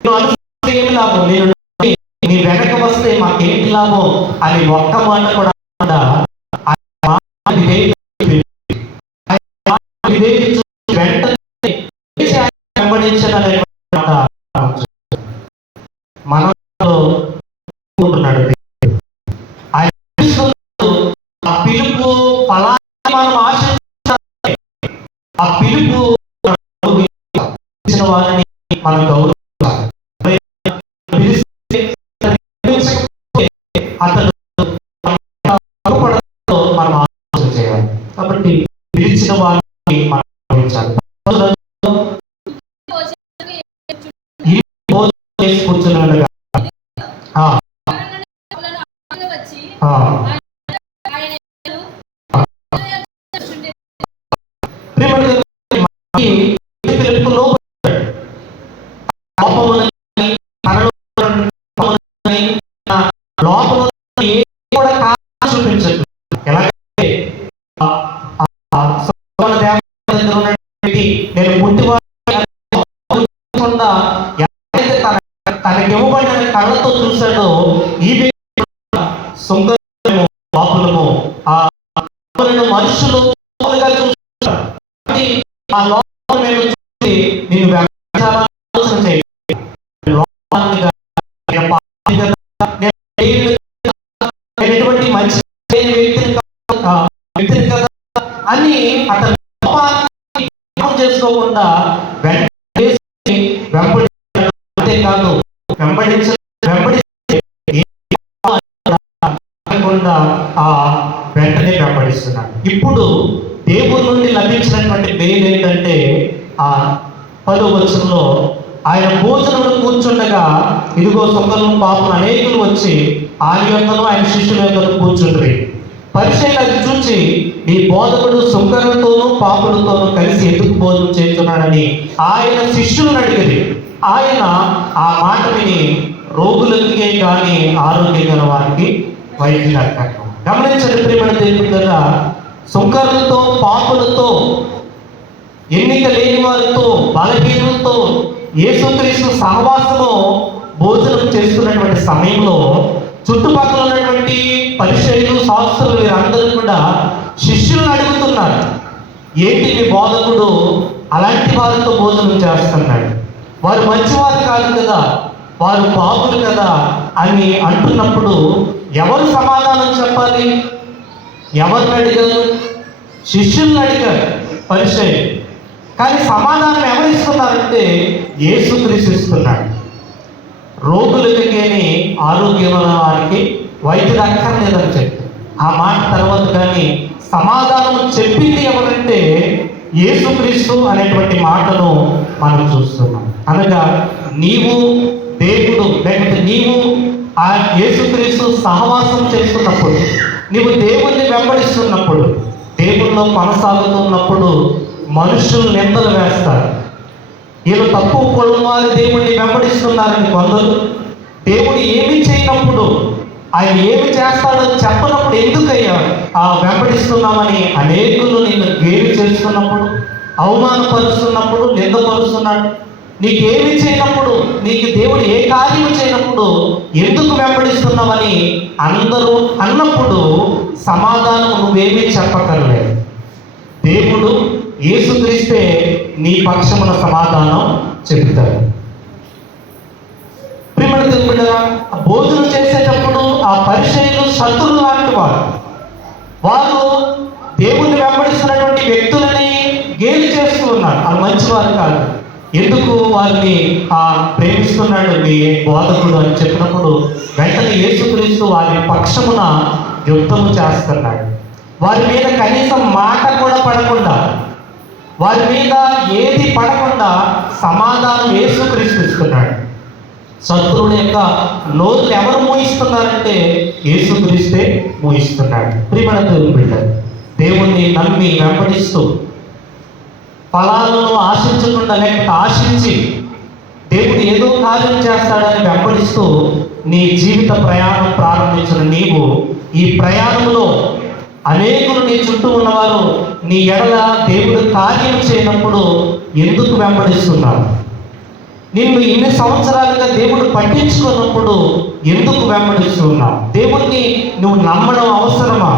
నేను అనుసరిస్తే ఏం లాభం, నేను నీ వెనక వస్తే మాకేంటి లాభం అని ఒక్క మాట కూడా వెంబడించాడు. మనలో ఉంటున్నాడు ఆ పిలుపు ఫలాన్ని మనం ఆశించాలి. ఆ పిలుపు వారిని మనం గౌరవించాలి. అతను మనం ఆలోచన చేయాలి. కాబట్టి పిలిచిన వారిని మనం గౌరవించాలి. కూర్చున్నాడుగా చూపించట్లేదు. ఎలాగంటే నేను పుట్టివాడు తనకి ఇవ్వబడిన కళ్ళతో చూశాడో ఈ వ్యక్తి సుంకరము పాపులము ఆ మనుషులు చూస్తారు. ఆ లోపల మేము చూసి నిన్ను వెంబడించాలని ఆలోచన చేయాలి. ఎటువంటి మంచి వ్యక్తిని కదా అని అతను చేసుకోకుండా అంతేకాదు ఆ వెంటనే వెంబడిస్తున్నాడు. ఇప్పుడు దేవుని నుండి లభించినటువంటి మేలు ఏంటంటే ఆ 10వ వచనంలో ఆయన భోజనంలో కూర్చుండగా ఇదిగో సుంకరులు పాపం అనేకులు వచ్చి ఆయన యొద్దను ఆయన శిష్యుల యొద్దను కూర్చుండ్రి. పరిచయం అది చూసి ఈ బోధకుడు సుంకరులతోనూ పాపులతోనూ కలిసి ఎందుకు భోజనం చేస్తున్నాడని ఆయన శిష్యులను అడిగింది. ఆయన ఆ మాట విని రోగులకే కానీ ఆరోగ్యం గల వారికి వైద్యులు అడగటం. గమనించండి ప్రియమైన దేవుని కదా, సుంకరులతో పాపులతో ఎన్నిక లేని వారితో బలహీనులతో యేసుక్రీస్తు సహవాసంలో భోజనం చేస్తున్నటువంటి సమయంలో చుట్టుపక్కల ఉన్నటువంటి పరిచయులు శాస్త్రులు వీరందరూ కూడా శిష్యులను అడుగుతున్నారు, ఏంటి మీ బోధకుడు అలాంటి వారితో భోజనం చేస్తున్నాడు, వారు మంచివారు కాదు కదా, వారు పాపులు కదా అని అంటున్నప్పుడు ఎవరు సమాధానం చెప్పాలి? ఎవరిని అడిగారు? శిష్యులను అడిగారు పరిచయం. కానీ సమాధానం ఎవరు ఇస్తున్నారంటే యేసుక్రీస్తు ఇస్తున్నాడు. రోగులకి కానీ ఆరోగ్యమైన వారికి వైద్యులు అక్కర్లేదని చెప్పి ఆ మాట తర్వాత కానీ సమాధానం చెప్పింది ఎవరంటే యేసుక్రీస్తు అనేటువంటి మాటను మనం చూస్తున్నాం. అనగా నీవు దేవుడు లేకపోతే నీవు ఆ యేసుక్రీస్తు సహవాసం చేస్తున్నప్పుడు, నీవు దేవుణ్ణి వెంబడిస్తున్నప్పుడు, దేవుల్లో కొనసాగుతున్నప్పుడు మనుషులు నిందలు వేస్తారు. వీళ్ళు తక్కువ కొలను వారి దేవుణ్ణి వెంబడిస్తున్నారని కొందరు, దేవుడు ఏమి చేయనప్పుడు ఆయన ఏమి చేస్తాడో చెప్పనప్పుడు ఎందుకయ్యా వెంబడిస్తున్నామని అనేకులు నిన్ను గేలి చేస్తున్నప్పుడు, అవమానపరుస్తున్నప్పుడు, నిందపరుస్తున్నాడు. నీకేమి చేయనప్పుడు, నీకు దేవుడు ఏ కార్యం చేయనప్పుడు ఎందుకు వెంబడిస్తున్నామని అందరూ అన్నప్పుడు సమాధానం నువ్వేమీ చెప్పగలలేదు. దేవుడు యేసుక్రీస్తే నీ పక్షమున సమాధానం చెబుతాడు. ప్రియమైన దేవుడా, భోజనం చేసేటప్పుడు ఆ పరిచయులు శత్రులు లాంటి వారు దేవుణ్ణి వెంబడిస్తున్నటువంటి వ్యక్తులని గేలి చేస్తూ ఉన్నారు. వాళ్ళు మంచివారు కాదు. ఎందుకు వారిని ప్రేమిస్తున్నాడు మీ బోధకుడు అని చెప్పినప్పుడు వెంటనే యేసుక్రీస్తు వారి పక్షమున యుద్ధము చేస్తున్నాడు. వారి మీద కనీసం మాట కూడా పడకుండా, వారి మీద ఏది పడకుండా సమాధానం యేసుక్రీస్తు ఇస్తున్నాడు. శత్రువుల యొక్క నోరు ఎవరు మోయిస్తున్నారంటే యేసుక్రీస్తే మోయిస్తున్నాడు. ప్రియమైన దేవుని బిడ్డ, దేవుణ్ణి నమ్మి వెంబడిస్తూ ఫలాలను ఆశించకుండా లేకపోతే ఆశించి దేవుడు ఏదో కార్యం చేస్తాడని వెంబడిస్తూ నీ జీవిత ప్రయాణం ప్రారంభించిన నీవు ఈ ప్రయాణంలో అనేకులు నీ చుట్టూ ఉన్నవారు నీ ఎడల దేవుడు కార్యం చేయనప్పుడు ఎందుకు వెంబడిస్తున్నారు? నిన్ను ఇన్ని సంవత్సరాలుగా దేవుడు పట్టించుకున్నప్పుడు ఎందుకు వెంబడిస్తున్నావు? దేవుణ్ణి నువ్వు నమ్మడం అవసరమా?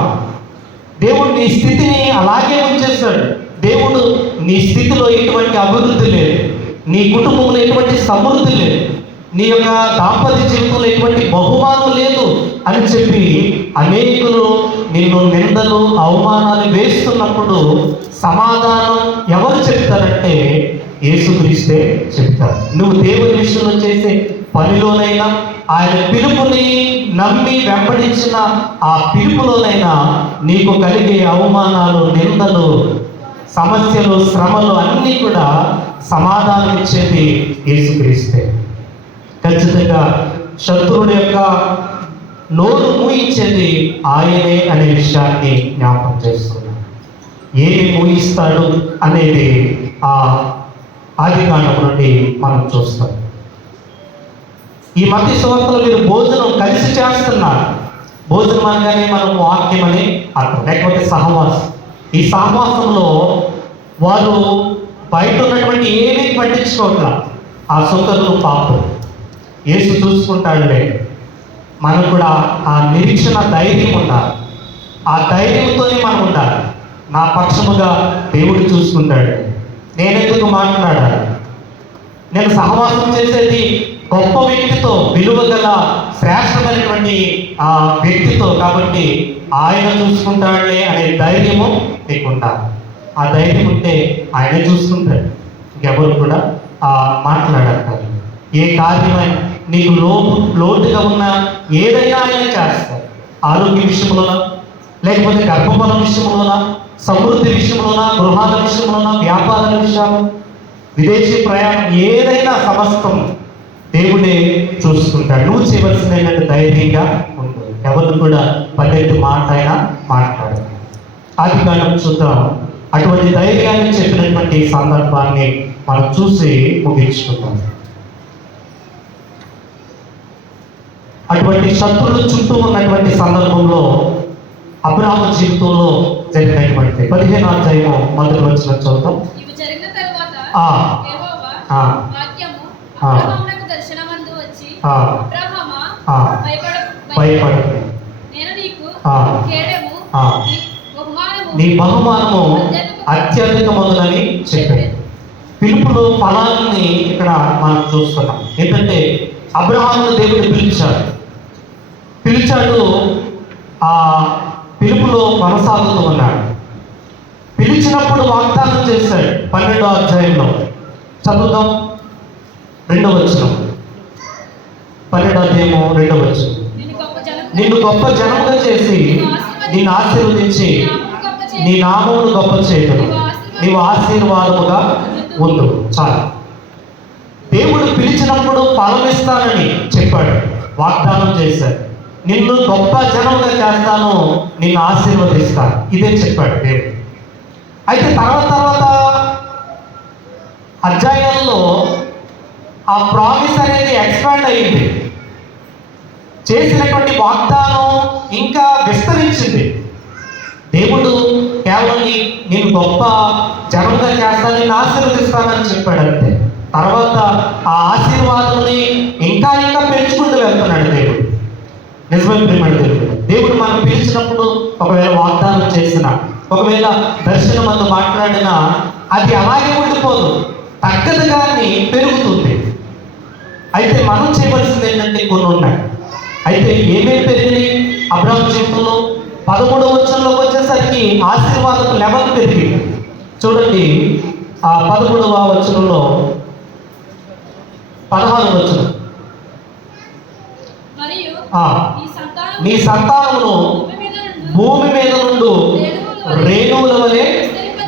దేవుడు నీ స్థితిని అలాగే ఉంచేస్తాడు. దేవుడు నీ స్థితిలో ఎటువంటి అభివృద్ధి లేదు, నీ కుటుంబంలో ఎటువంటి సమృద్ధి లేదు, నీ యొక్క దాంపత్య జీవితంలో ఎటువంటి బహుమానం లేదు అని చెప్పి అనేకులు నిన్ను నిందలు అవమానాలు వేస్తున్నప్పుడు సమాధానం ఎవరు చెప్తారంటే యేసుక్రీస్తే చెప్తారు. నువ్వు దేవుని విషయంలో చేసే పనిలోనైనా, ఆయన పిలుపుని నమ్మి వెంబడించిన ఆ పిలుపులోనైనా నీకు కలిగే అవమానాలు, నిందలు, సమస్యలు, శ్రమలు అన్నీ కూడా సమాధానం ఇచ్చేది యేసుక్రీస్తే. ఖచ్చితంగా శత్రువుల యొక్క నోరు మూయించేది ఆయనే అనే విషయాన్ని జ్ఞాపకం చేస్తున్నాను. ఏమి మూయిస్తాడు అనేది ఆ ఆదికాండం నుండి మనం చూస్తాం. ఈ మధ్య సువార్తలో మీరు భోజనం కలిసి చేస్తున్నారు. భోజనం అనగానే మనం వాక్యం అని అర్థం, లేకపోతే సహవాసం. ఈ సహవాసంలో వారు బయట ఉన్నటువంటి ఏమీ పట్టించుకోవట్లా. ఆ సుంకరులు పాపం యేసు చూసుకుంటాడులే. మనకు కూడా ఆ నిరీక్షణ ధైర్యం ఉండాలి. ఆ ధైర్యంతోనే మనం ఉండాలి. నా పక్షముగా దేవుడు చూసుకుంటాడు. నేనెందుకు మాట్లాడాలి? నేను సహవాసం చేసేది గొప్ప వ్యక్తితో, విలువ గల శ్రేష్టమైనటువంటి ఆ వ్యక్తితో, కాబట్టి ఆయన చూసుకుంటాడులే అనే ధైర్యము నీకు ఉండాలి. ఆ ధైర్యం ఉంటే ఆయనే చూసుకుంటాడు. ఇంకెవరు కూడా మాట్లాడతారు. ఏ కార్యమైనా నీకు లోటుగా ఉన్న ఏదైనా ఆయన చేస్తారు. ఆరోగ్య విషయంలోనా, లేకపోతే గర్భఫలం విషయంలోనా, సమృద్ధి విషయంలోనా, గృహాల విషయంలోనా, వ్యాపారాల విషయాలు, విదేశీ ప్రయాణం, ఏదైనా సమస్తం దేవుడే చూసుకుంటాడు. నువ్వు చేయవలసింది ఏంటంటే ధైర్యంగా ఉంటుంది. ఎవరు కూడా పల్లెత్తు మాట అయినా మాట్లాడు. ఆది కాండం చూద్దాం. అటువంటి ధైర్యాన్ని చెప్పినటువంటి సందర్భాన్ని మనం చూసి ముగించుకుంటాం. అటువంటి శత్రువులు చుట్టూ ఉన్నటువంటి సందర్భంలో అబ్రాహాము జీవితంలో జరిగినటువంటి 15వ అధ్యాయము మొదటి వచనం చదువుతాం. ఇవి జరిగిన తరువాత ఆ వాక్యము అబ్రాహామునకు దర్శనమందు వచ్చి, అబ్రాహామా, భయపడకు, నేను నీకు కేడము, నీ బహుమానము అత్యధికమగునని చెప్పాడు. పిలుపులో ఫలాన్ని ఇక్కడ మనం చూస్తున్నాం. ఏంటంటే అబ్రాహామును దేవుడు పిలిచాడు. ఆ పిలుపులో కొనసాగుతూ ఉన్నాడు. పిలిచినప్పుడు వాగ్దానం చేశాడు. 12వ అధ్యాయంలో చదువుదాం. 2వ వచనం. 12వ అధ్యాయము 2వ వచనం. నిన్ను గొప్ప జనముగా చేసి నిన్ను ఆశీర్వదించి నీ నామమును గొప్ప చేయను, నీవు ఆశీర్వాదముగా ఉండు. చాలు. దేవుడు పిలిచినప్పుడు ఫలమిస్తానని చెప్పాడు, వాగ్దానం చేశాడు. నిన్ను గొప్ప జనముగా చేస్తాను, నిన్ను ఆశీర్వదిస్తాను, ఇదే చెప్పాడు దేవుడు. అయితే తర్వాత అధ్యాయాల్లో ఆ ప్రామిస్ అనేది ఎక్స్పాండ్ అయింది. చేసినటువంటి వాగ్దానం ఇంకా విస్తరించింది. దేవుడు కేవలం నేను గొప్ప జనంగా చేస్తాను, నేను ఆశీర్వదిస్తానని చెప్పాడు అంతే. తర్వాత ఆ ఆశీర్వాదాన్ని ఇంకా పెంచుకుంటూ వెళ్తున్నాడు దేవుడు. నిజమైన ప్రేమడు దేవుడు మనం పిలిచినప్పుడు ఒకవేళ వాగ్దానం చేసిన, ఒకవేళ దర్శనం అందు మాట్లాడినా అది అలాగే ఉండిపోదు, తగ్గదుగాని పెరుగుతుంది. అయితే మనం చేయవలసింది ఏంటంటే కొన్ని ఉన్నాయి. అయితే ఏమేమి పెరిగినాయి అబ్రాహాము జీవితంలో? 13వ వచనంలోకి వచ్చేసరికి ఆశీర్వాదం లెవెల్ పెరిగింది. చూడండి, ఆ 13వ వచనంలో 16వ వచనం. నీ సంతానమును భూమి మీద నుండి రేణువుల వలె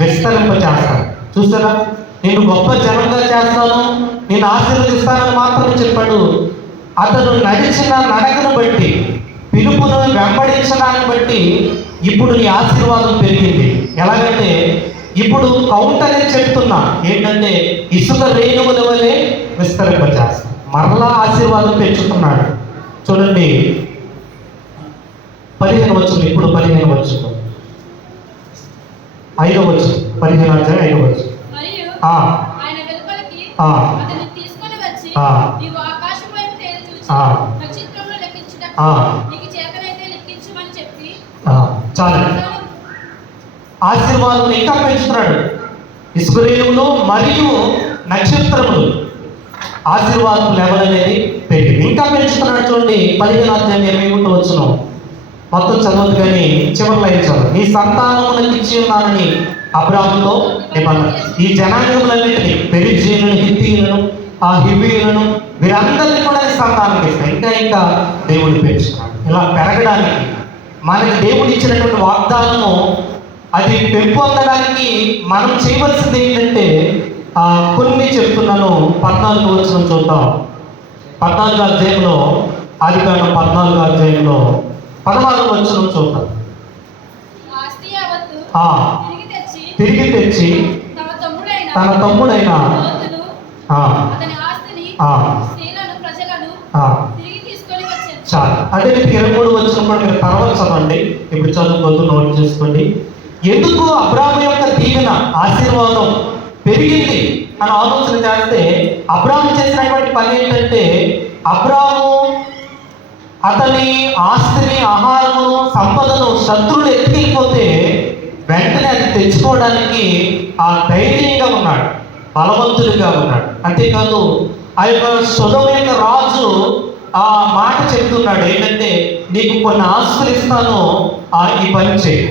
విస్తరింపచేస్తాను. చూస్తారా, నేను గొప్ప జనంగా చేస్తాను, నేను ఆశీర్వదిస్తానని మాత్రం చెప్పాడు. అతను నడిచిన నడకను బట్టి, పిలుపును వెంబడించడాన్ని బట్టి ఇప్పుడు నీ ఆశీర్వాదం పెరిగింది. ఎలాగంటే ఇప్పుడు కౌంట్ అనేది చెప్తున్నా ఏంటంటే ఇసుక రేణువుల వలె విస్తరింపచేస్తాను. మరలా ఆశీర్వాదం పెంచుతున్నాడు. చూడండి 15 వచనం. ఇప్పుడు 15 వచనం, 5వ వచనం, 15వ అధ్యాయం 5వ వచనం. ఆయన వెలుపలికి అతన్ని తీసుకొని వచ్చి, నీవు ఆకాశం వైపు తేరి చూచి నక్షత్రములు లెక్కించుటకు నీకు చేతనైతే లెక్కించమని చెప్పి చాలు. ఆశీర్వాదం ఇంకా పెంచుతున్నాడు. ఇసుక రేణువులు మరియు నక్షత్రములు ఆశీర్వాదం లెవెల్ అనేది పెరిగింది. ఇంకా పెంచుతున్నాడు. చూడండి 15వ అధ్యాయం 21వ వచనం. మొత్తం చదవద్దు కానీ చివరి లైన్ చదవండి. నీ సంతానములకు ఇచ్చి ఉన్నానని అబ్రాహాముతో నిబంధన. ఈ జనాంగములన్నింటినీ, పెరిజీయులను, హిత్తీయులను, ఆ హివ్వీయులను, వీరందరినీ కూడా సంతానం ఇస్తాయి. ఇంకా దేవుడు పెంచుతున్నాడు. ఇలా పెరగడానికి మనకి దేవుడు ఇచ్చినటువంటి వాగ్దానము అది పెంపొందడానికి మనం చేయవలసింది ఏంటంటే కొన్ని చెప్తున్నాను. 14వ వచనం చూద్దాం. 14వ అధ్యాయంలో, ఆది కాండం 14వ అధ్యాయంలో 16వ వచనం చూద్దాం. తిరిగి తెచ్చి తన తమ్ముడైన చాలు. అదే 23వ వచనం కూడా మీరు తర్వాత చదవండి. ఇప్పుడు చదువుకోవద్దు, నోట్ చేసుకోండి. ఎందుకు అబ్రాహాము యొక్క దీవెన, ఆశీర్వాదం పెరిగింది అని ఆలోచన చేస్తే అబ్రాహాము చేసినటువంటి పని ఏంటంటే అబ్రాము అతని ఆస్తిని, ఆహారమును, సంపదను శత్రువులు ఎత్తుకెళ్ళిపోతే వెంటనే అది తెచ్చుకోవడానికి ఆ ధైర్యంగా ఉన్నాడు, బలవంతుడిగా ఉన్నాడు. అంతేకాదు ఆ యొక్క సొదొమ యొక్క రాజు ఆ మాట చెప్తున్నాడు, ఏంటంటే నీకు కొన్ని ఆస్తులు ఇస్తాను, ఈ పని చేయి,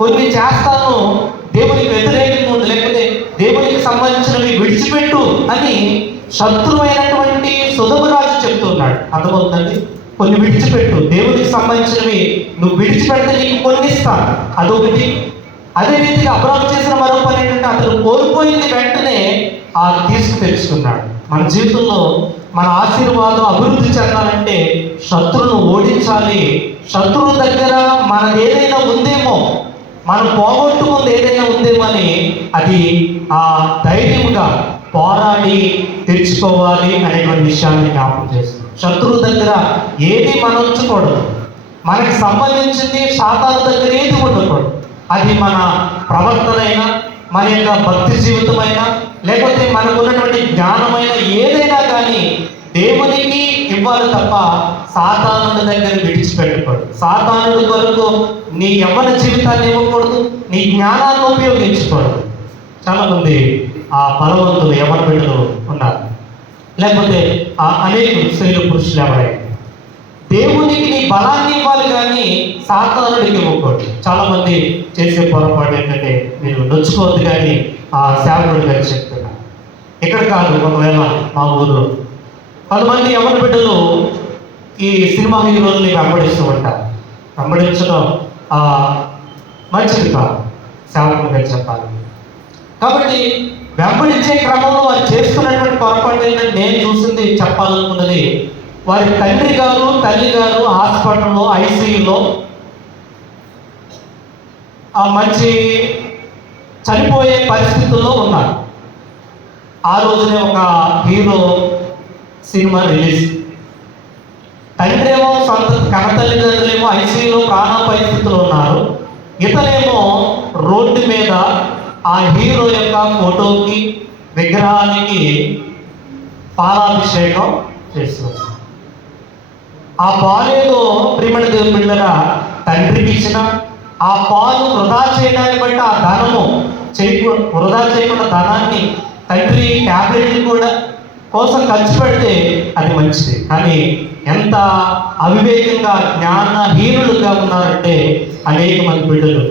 కొన్ని చేస్తాను, దేవునికి వ్యతిరేకంగా ఉంది, లేకపోతే దేవునికి సంబంధించినవి విడిచిపెట్టు అని శత్రువైనటువంటి సొదొమ రాజు చెప్తున్నాడు. అర్థమవుతుంది? కొన్ని విడిచిపెట్టు, దేవునికి సంబంధించినవి నువ్వు విడిచిపెడితే నీకు కొన్ని ఇస్తాను, అదొకటి. అదే రీతిగా అబ్రాము చేసిన మరో పని ఏంటంటే అతను కోల్పోయింది వెంటనే తీసుకు తెచ్చుకున్నాడు. మన జీవితంలో మన ఆశీర్వాదం అభివృద్ధి చెందాలంటే శత్రువును ఓడించాలి. శత్రువు దగ్గర మనది ఏదైనా ఉందేమో, మనం పోగొట్టుకుంది ఏదైనా ఉందేమో అని అది ధైర్యంగా పోరాడి తెచ్చుకోవాలి అనేటువంటి విషయాన్ని జ్ఞాపకం చేస్తుంది. శత్రువు దగ్గర ఏది మనం ఉంచకూడదు, మనకి సంబంధించింది సాతాను దగ్గర ఏది ఉండకూడదు. అది మన ప్రవర్తన అయినా, మన యొక్క భక్తి జీవితమైనా, లేకపోతే మనకు ఉన్నటువంటి జ్ఞానమైన ఏదైనా కానీ దేవునికి ఇవ్వాలి తప్ప సాతానుడి దగ్గర విడిచిపెట్టకూడదు. సాతానుడి కొరకు నీ యవ్వన జీవితాన్ని ఇవ్వకూడదు, నీ జ్ఞానాన్ని ఉపయోగించకూడదు. చాలామంది బలవంతులు యవ్వన బిడ్డలు ఉన్నారు, లేకపోతే అనేక స్త్రీలు, పురుషులు ఎవరైనా దేవునికి నీ బలాన్ని ఇవ్వాలి కానీ సాతానుడికి ఇవ్వకూడదు. చాలామంది చేసే పొరపాటు ఏంటంటే మీరు నొచ్చుకోవద్దు కానీ సేవకుడి గారు చెప్తున్నారు. ఇక్కడ కాదు, ఒకవేళ మా ఊర్లో కొంతమంది యవ్వన బిడ్డలు ఈ సినిమా హీరోల్ని వెంబడిస్తూ ఉంటారు. వెంబడించడం మంచిది కాదు, సేవకుడి గారు చెప్పాలి. కాబట్టి వెంబడించే క్రమంలో వారు చేస్తున్నటువంటి పొరపాటు ఏంటంటే నేను చూసింది, చెప్పాలనుకున్నది, వారి తండ్రి గారు, తల్లి గారు హాస్పిటల్లో, ఐసీయూలో మంచి చనిపోయే పరిస్థితుల్లో ఉన్నారు. ఆ రోజునే ఒక హీరో సినిమా రిలీజ్. తండ్రి ఏమో కనతల్లిదండ్రులేమో ఐసీయూలో ప్రాణ పరిస్థితులు ఉన్నారు, ఇతనేమో రోడ్డు మీద ఆ హీరో యొక్క ఫోటోకి, విగ్రహానికి పాలాభిషేకం చేస్తున్నారు. ఆ పాలేదో ప్రియమైన దేవుని బిడ్డలారా తండ్రికి ఇచ్చిన ఆ పాలు వృధా చేయడాన్ని బట్టి ఆ ధనము వృధా చేయకుండా ధనాన్ని తండ్రి ట్యాబ్లెట్లు కూడా కోసం ఖర్చు పెడితే అది మంచిది. కానీ ఎంత అవివేకంగా జ్ఞానహీనులుగా ఉన్నారంటే అనేక మంది బిడ్డలు.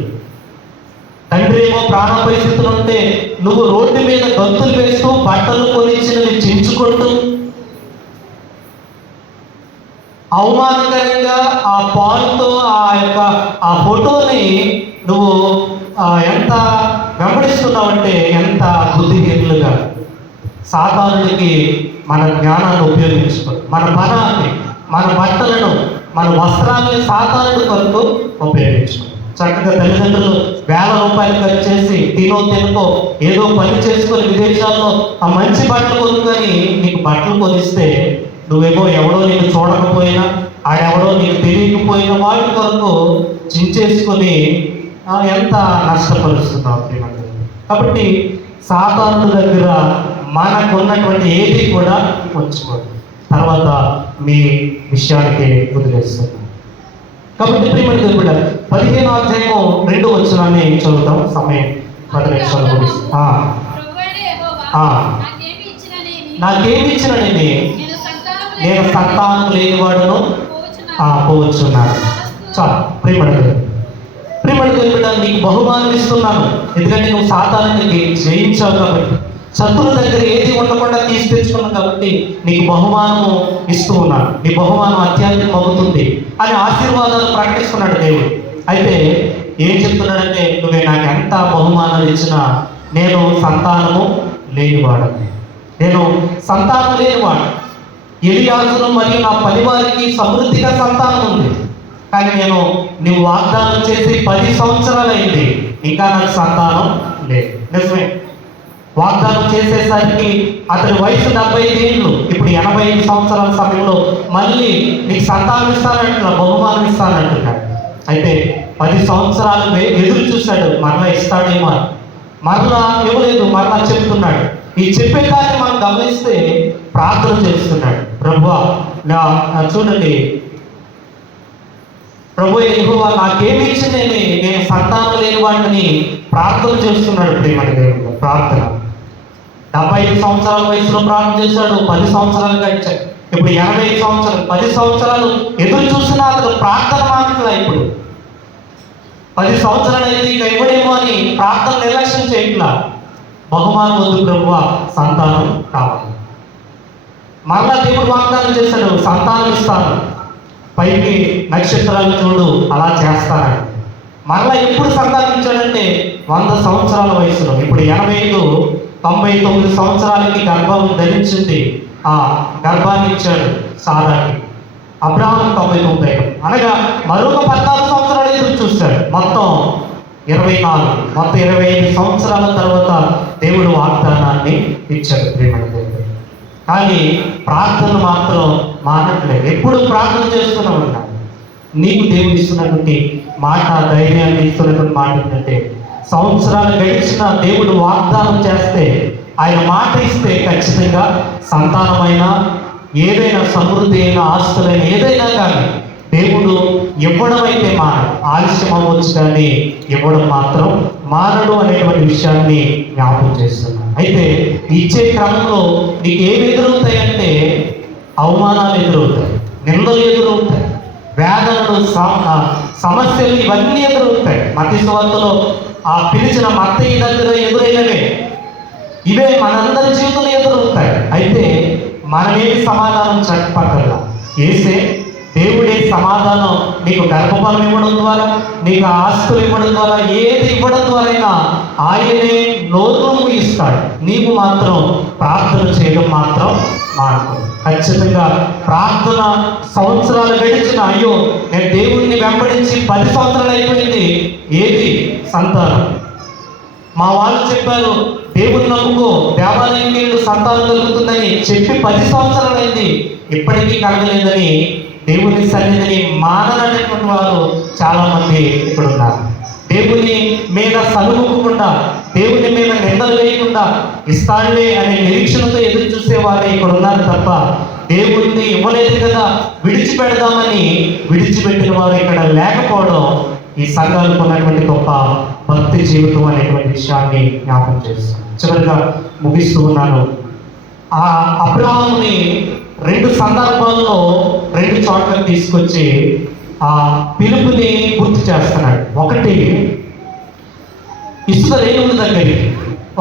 తండ్రి ఏమో ప్రాణ పరిస్థితులు ఉంటే నువ్వు రోడ్డు మీద గంతులు వేస్తూ, బట్టలు కొనిచ్చినవి చించుకుంటూ, అవమానకరంగా ఆ పాలుతో ఆ ఫోటోని నువ్వు ఎంత వెంబడిస్తున్నావంటే ఎంత బుద్ధిహీనులుగా. సాతానుడికి మన జ్ఞానాన్ని ఉపయోగించుకోవాలి, మన బలాన్ని, మన బట్టలను, మన వస్త్రాలని సాతానుడి కొరకు ఉపయోగించుకోవాలి. చక్కగా తల్లిదండ్రులు వేల రూపాయలు ఖర్చు చేసి తినుకో ఏదో పని చేసుకొని విదేశాల్లో ఆ మంచి బట్టలు కొనుక్కొని నీకు బట్టలు కొనిస్తే నువ్వేమో ఎవడో నీకు చూడకపోయినా, ఆడెవడో నీకు తెలియకపోయినా వాటి కొరకు చించేసుకొని ఎంత నష్టపరుస్తున్నావు. కాబట్టి సాతానుడి దగ్గర మనకున్నటువంటి ఏది కూడా ఉంచుకోండి. తర్వాత మీ విషయానికి వదిలేస్తున్నాను. కాబట్టి ప్రియమైన దేవుని బిడ్డ 15వ అధ్యాయం 2వ వచనాన్ని చదువుతాం. సమయం 10 నిమిషాలు ముగిసి. నాకేమి ఇచ్చినని నేను సంతానం లేనివాడును పోవచ్చున్నాను. చాలు. ప్రియమైన దేవుని బిడ్డ నీకు బహుమానం ఇస్తున్నాను, ఎందుకంటే నువ్వు సాతానాన్ని జయించావు కాబట్టి, శత్రువుల దగ్గర ఏది ఉండకుండా తీసి తెచ్చుకున్నావు కాబట్టి నీకు బహుమానము ఇస్తూ ఉన్నాను. నీ బహుమానం అత్యాధికం అవుతుంది అని ఆశీర్వాదాలు ప్రకటిస్తున్నాడు దేవుడు. అయితే ఏం చెప్తున్నాడంటే నువ్వే నాకు ఎంత బహుమానాలు ఇచ్చినా నేను సంతానము లేనివాడు, నేను సంతానం లేనివాడు. ఎలియాజరు మరియు నా పనివారికి సమృద్ధిగా సంతానం ఉంది, కానీ నువ్వు వాగ్దానం చేసి 10 సంవత్సరాలు అయింది, ఇంకా నాకు సంతానం లేదు. నిజమే, వాగ్దానం చేసేసరికి అతని వయసు 75 ఏళ్ళు, ఇప్పుడు 85 సంవత్సరాల సమయంలో మళ్ళీ నీకు సంతానం ఇస్తానంటున్నా, బహుమానం ఇస్తానంటున్నాడు. అయితే 10 సంవత్సరాలు ఎదురు చూశాడు, మరలా ఇస్తాడేమో, మరలా ఇవ్వలేదు, మరలా చెప్తున్నాడు. ఈ చెప్పేదాన్ని మనం గమనిస్తే ప్రార్థన చేస్తున్నాడు, ప్రభువా చూడండి, ప్రభు యెహోవా నాకేమి ఇచ్చిందని నేను సంతానం లేని వాడిని ప్రార్థన చేస్తున్నాడు. ప్రియమైన దేవుడు, ప్రార్థన 75 సంవత్సరాల వయసులో ప్రార్థన చేశాడు. 10 సంవత్సరాలు గడిచాడు. ఇప్పుడు 85 సంవత్సరాలు, 10 సంవత్సరాలు ఎదురు చూసినా అతను ప్రార్థన మాత్రమే. ఇప్పుడు 10 సంవత్సరాలు అయితే ఇక ఇవ్వడేమో అని ప్రార్థన నిర్లక్ష్యం చేయట్లా. బహుమానం వద్దు ప్రభువా, సంతానం కావాలి. మరలా దేవుడు వాగ్దానం చేశాడు, సంతానం ఇస్తాను, పైకి నక్షత్రాలు చూడు, అలా చేస్తానని. మరలా ఎప్పుడు సంతానం ఇచ్చాడంటే 100 సంవత్సరాల వయసులో. ఇప్పుడు 85, 99 సంవత్సరాలకి గర్భం ధరించింది. ఆ గర్భాన్ని ఇచ్చాడు సారాకి. అబ్రహాం 99, అనగా మరొక 14 సంవత్సరాలు ఎదురు చూశాడు. మొత్తం 24, మొత్తం 25 సంవత్సరాల తర్వాత దేవుడు వాగ్దానాన్ని ఇచ్చాడు. ప్రియమైన దేవుడు, కానీ ప్రార్థన మాత్రం మానట్లేదు. ఎప్పుడు ప్రార్థన చేస్తూనే ఉన్నాడు. నీకు దేవుడు ఇస్తున్నటువంటి మాట, ధైర్యాన్ని ఇస్తున్నటువంటి మాట ఏంటంటే, సంవత్సరాలు గడిచిన దేవుడు వాగ్దానం చేస్తే, ఆయన మాట ఇస్తే ఖచ్చితంగా సంతానమైన, ఏదైనా సమృద్ధి అయినా, ఆస్తులైన ఏదైనా కానీ దేవుడు ఇవ్వడం అయితే మానడు. ఆలస్యం అవ్వచ్చు కానీ ఇవ్వడం మాత్రం మానడు అనేటువంటి విషయాన్ని జ్ఞాపకం చేస్తున్నాను. అయితే ఇచ్చే క్రమంలో నీకు ఏమి ఎదురవుతాయంటే, అవమానాలు ఎదురవుతాయి, నిందలు ఎదురవుతాయి, వేదనలు, సమస్యలు ఇవన్నీ ఎదురవుతాయి. మత్తయి సువార్తలో ఆ పిలిచిన మత్తయి దగ్గర ఎదురైనవే ఇవే మనందరి జీవితంలో ఎదురవుతాయి. అయితే మనమేమి సమాధానం చెప్పక్కర్లా. ఏసే దేవుడే సమాధానం. నీకు గర్భఫలం ఇవ్వడం ద్వారా, నీకు ఆస్తులు ఇవ్వడం ద్వారా, ఏది ఇవ్వడం ద్వారా అయినా ఆయనే నోరు ఇస్తాడు. నీకు మాత్రం ప్రార్థన చేయడం మాత్రం మానదు. ఖచ్చితంగా ప్రార్థన సంవత్సరాలు గడిచిన, అయ్యో నేను దేవుడిని వెంబడించి 10 సంవత్సరాలు అయిపోయింది, ఏది సంతానం. మా వాళ్ళు చెప్పారు, దేవుని నమ్ముకో, దేవాలయం నీళ్ళు సంతానం కలుగుతుందని చెప్పి 10 సంవత్సరాలు అయింది, ఇప్పటికీ కలగలేదని దేవుని సన్నిధిని మాననటువంటి వారు చాలా మంది ఇక్కడ ఉన్నారు. దేవుని మీద సలుముకుండా, దేవుని మీద నిందలు వేయకుండా, ఇస్తాడులే అనే నిరీక్షణతో ఎదురు చూసేవారే ఇక్కడ ఉన్నారు తప్ప, దేవుడిని ఇవ్వలేదు కదా విడిచిపెడదామని విడిచిపెట్టిన వారు ఇక్కడ లేకపోవడం ఈ సంఘాలకు ఉన్నటువంటి గొప్ప భక్తి జీవితం అనేటువంటి విషయాన్ని జ్ఞాపకం చేస్తాను. చివరిగా ముగిస్తూ ఉన్నాను. ఆ అబ్రహాముని 2 సందర్భాల్లో 2 చోట్లకు తీసుకొచ్చి ఆ పిలుపుని గుర్తు చేస్తున్నాడు. ఒకటి ఇసుక రేణువుల దగ్గరికి.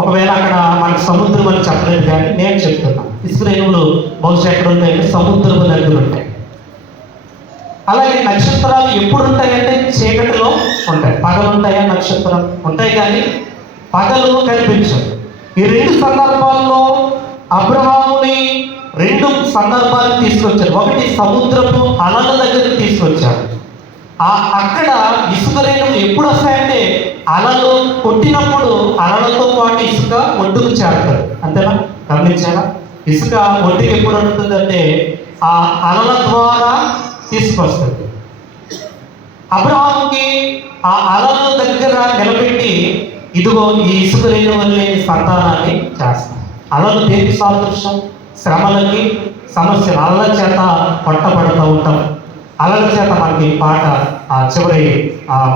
ఒకవేళ అక్కడ మనకు సముద్రం అని చెప్పలేదు కానీ నేను చెప్తున్నాను, ఇసుక రేణువులు బహుశా ఎక్కడ ఉంటాయంటే సముద్రపు దగ్గర ఉంటాయి. అలాగే నక్షత్రాలు ఎప్పుడు ఉంటాయంటే చీకటిలో ఉంటాయి. పగలు ఉంటాయా? నక్షత్రం ఉంటాయి కానీ పగలు కనిపించదు. ఈ 2 సందర్భాల్లో అబ్రహాముని 2 సందర్భాలు తీసుకొచ్చారు. ఒకటి సముద్రపు అలల దగ్గరికి తీసుకొచ్చారు. అక్కడ ఇసుక రేణువులు ఎప్పుడు వస్తాయంటే అలలు కొట్టినప్పుడు అలలతో పాటు ఇసుక ఒడ్డుకు చేరుతారు. అంతేనా? గమనించారా? ఇసుక ఒడ్డుకి ఎప్పుడు ఉంటుందంటే ఆ అలల ద్వారా తీసుకొస్తుంది. అబ్రహాముకి ఆ అలల దగ్గర నిలబెట్టి, ఇదిగో ఈ ఇసుక రేణువులు సంతానాన్ని చేస్తాం. అలలు దేనికి సాదృశ్యం? శ్రమలకి, సమస్యలు. అలల చేత పట్టబడుతూ ఉంటాం. అలల చేత మనకి పాట చివరి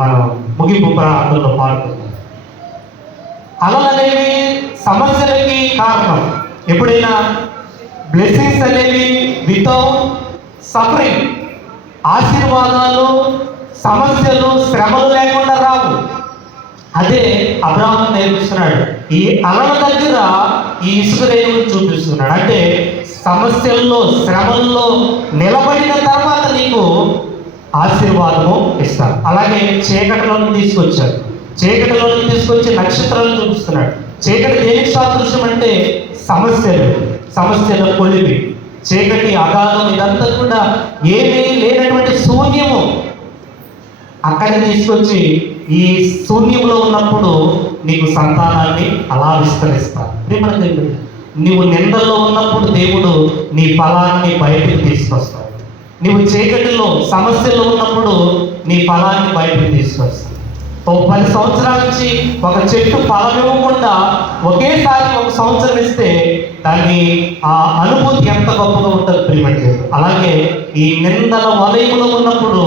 మనం ముగింపు ప్రాంతంలో పాడుతున్నాం. అలలు అనేవి సమస్యలకి కారణం. ఎప్పుడైనా బ్లెస్సింగ్స్ అనేవి వితౌట్ సఫరింగ్, ఆశీర్వాదాలు, సమస్యలు, శ్రమలు లేకుండా రావు. అదే అబ్రహాము నేర్పిస్తున్నాడు. ఈ అలల దగ్గర ఈ ఇసుక రేణువులు చూపిస్తున్నాడు. అంటే సమస్యల్లో, శ్రమల్లో నిలబడిన తర్వాత నీకు ఆశీర్వాదము ఇస్తాడు. అలాగే చీకటిలోకి తీసుకొచ్చాడు. చీకటిలోకి తీసుకొచ్చి నక్షత్రాలను చూపిస్తున్నాడు. చీకటి దేనికి సాదృశ్యం అంటే సమస్యల కొలిమి, చీకటి, అగాధం, ఇదంతా కూడా ఏమీ లేనటువంటి శూన్యము. అక్కడికి తీసుకొచ్చి ఈ శూన్యంలో ఉన్నప్పుడు నీకు సంతానాన్ని అలా విస్తరిస్తాడు. ప్రియమైన దేవుడు, నీవు నిందల్లో ఉన్నప్పుడు దేవుడు నీ ఫలాన్ని బయటకు తీసుకొస్తాడు. నీవు చీకటిలో, సమస్యల్లో ఉన్నప్పుడు నీ ఫలాన్ని బయటకు తీసుకొస్తాడు. 10 సంవత్సరాల నుంచి ఒక చెట్టు ఫలం ఇవ్వకుండా ఒకేసారి 1 సంవత్సరం ఇస్తే దాన్ని ఆ అనుభూతి ఎంత గొప్పగా ఉంటుంది ప్రియమంటే. అలాగే ఈ నిందల వలయంలో ఉన్నప్పుడు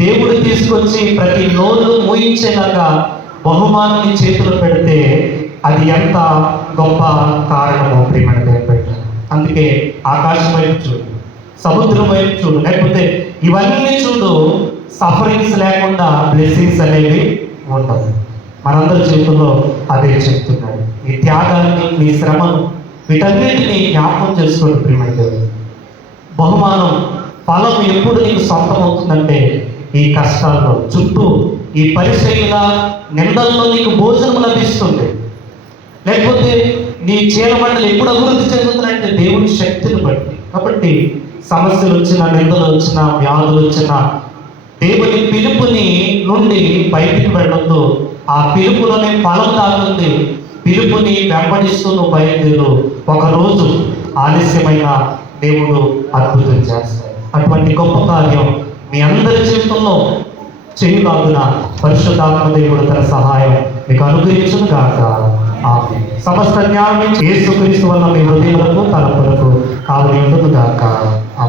దేవుడు తీసుకొచ్చి ప్రతి నోరు మూయించేలాగా బహుమానాన్ని చేతులు పెడితే అది ఎంత గొప్ప కారణమో ప్రియమంటే. అందుకే ఆకాశం వైపు చూడు, సముద్రం వైపు చూడు, లేకపోతే ఇవన్నీ చూడు, సఫరింగ్స్ లేకుండా బ్లెస్సింగ్స్ అనేవి ఉండవు. మనందరి జీవితంలో అదే చెప్తున్నాడు. ఈ త్యాగాన్ని, మీ శ్రమను, వీటన్నిటిని జ్ఞాపకం చేసుకోండి ప్రియమైతే. బహుమానం, ఫలం ఎప్పుడు నీకు సొంతం అవుతుందంటే ఈ కష్టాల్లో, చుట్టూ ఈ పరిచర్యల నిందల్లో నీకు భోజనం లభిస్తుంది. లేకపోతే నీ చీలమండలి ఎప్పుడు అభివృద్ధి చెందుతుందంటే దేవుని శక్తిని బట్టి. కాబట్టి సమస్యలు వచ్చినా, నిందలు వచ్చినా, వ్యాధులు వచ్చినా దేవుని పిలుపుని నుండి బయటికి వెళ్ళొద్దు. ఆ పిలుపులోనే ఫలం దాగుంది. పిలుపుని వెంబడిస్తూ నువ్వు బయలుదేరు. ఒకరోజు ఆలస్యమైన దేవుడు అద్భుతం చేస్తాడు. అటువంటి గొప్ప కార్యం మీ అందరి జీవితంలో చేయులాగున పరిశుద్ధాత్మ దేవుడు తన సహాయం మీకు అనుగ్రహించును గాక. ఆమేన్. సమస్త జ్ఞానం యేసుక్రీస్తు వల్ల మీ హృదయములకు, తలపులకు కావలి ఉండును గాక.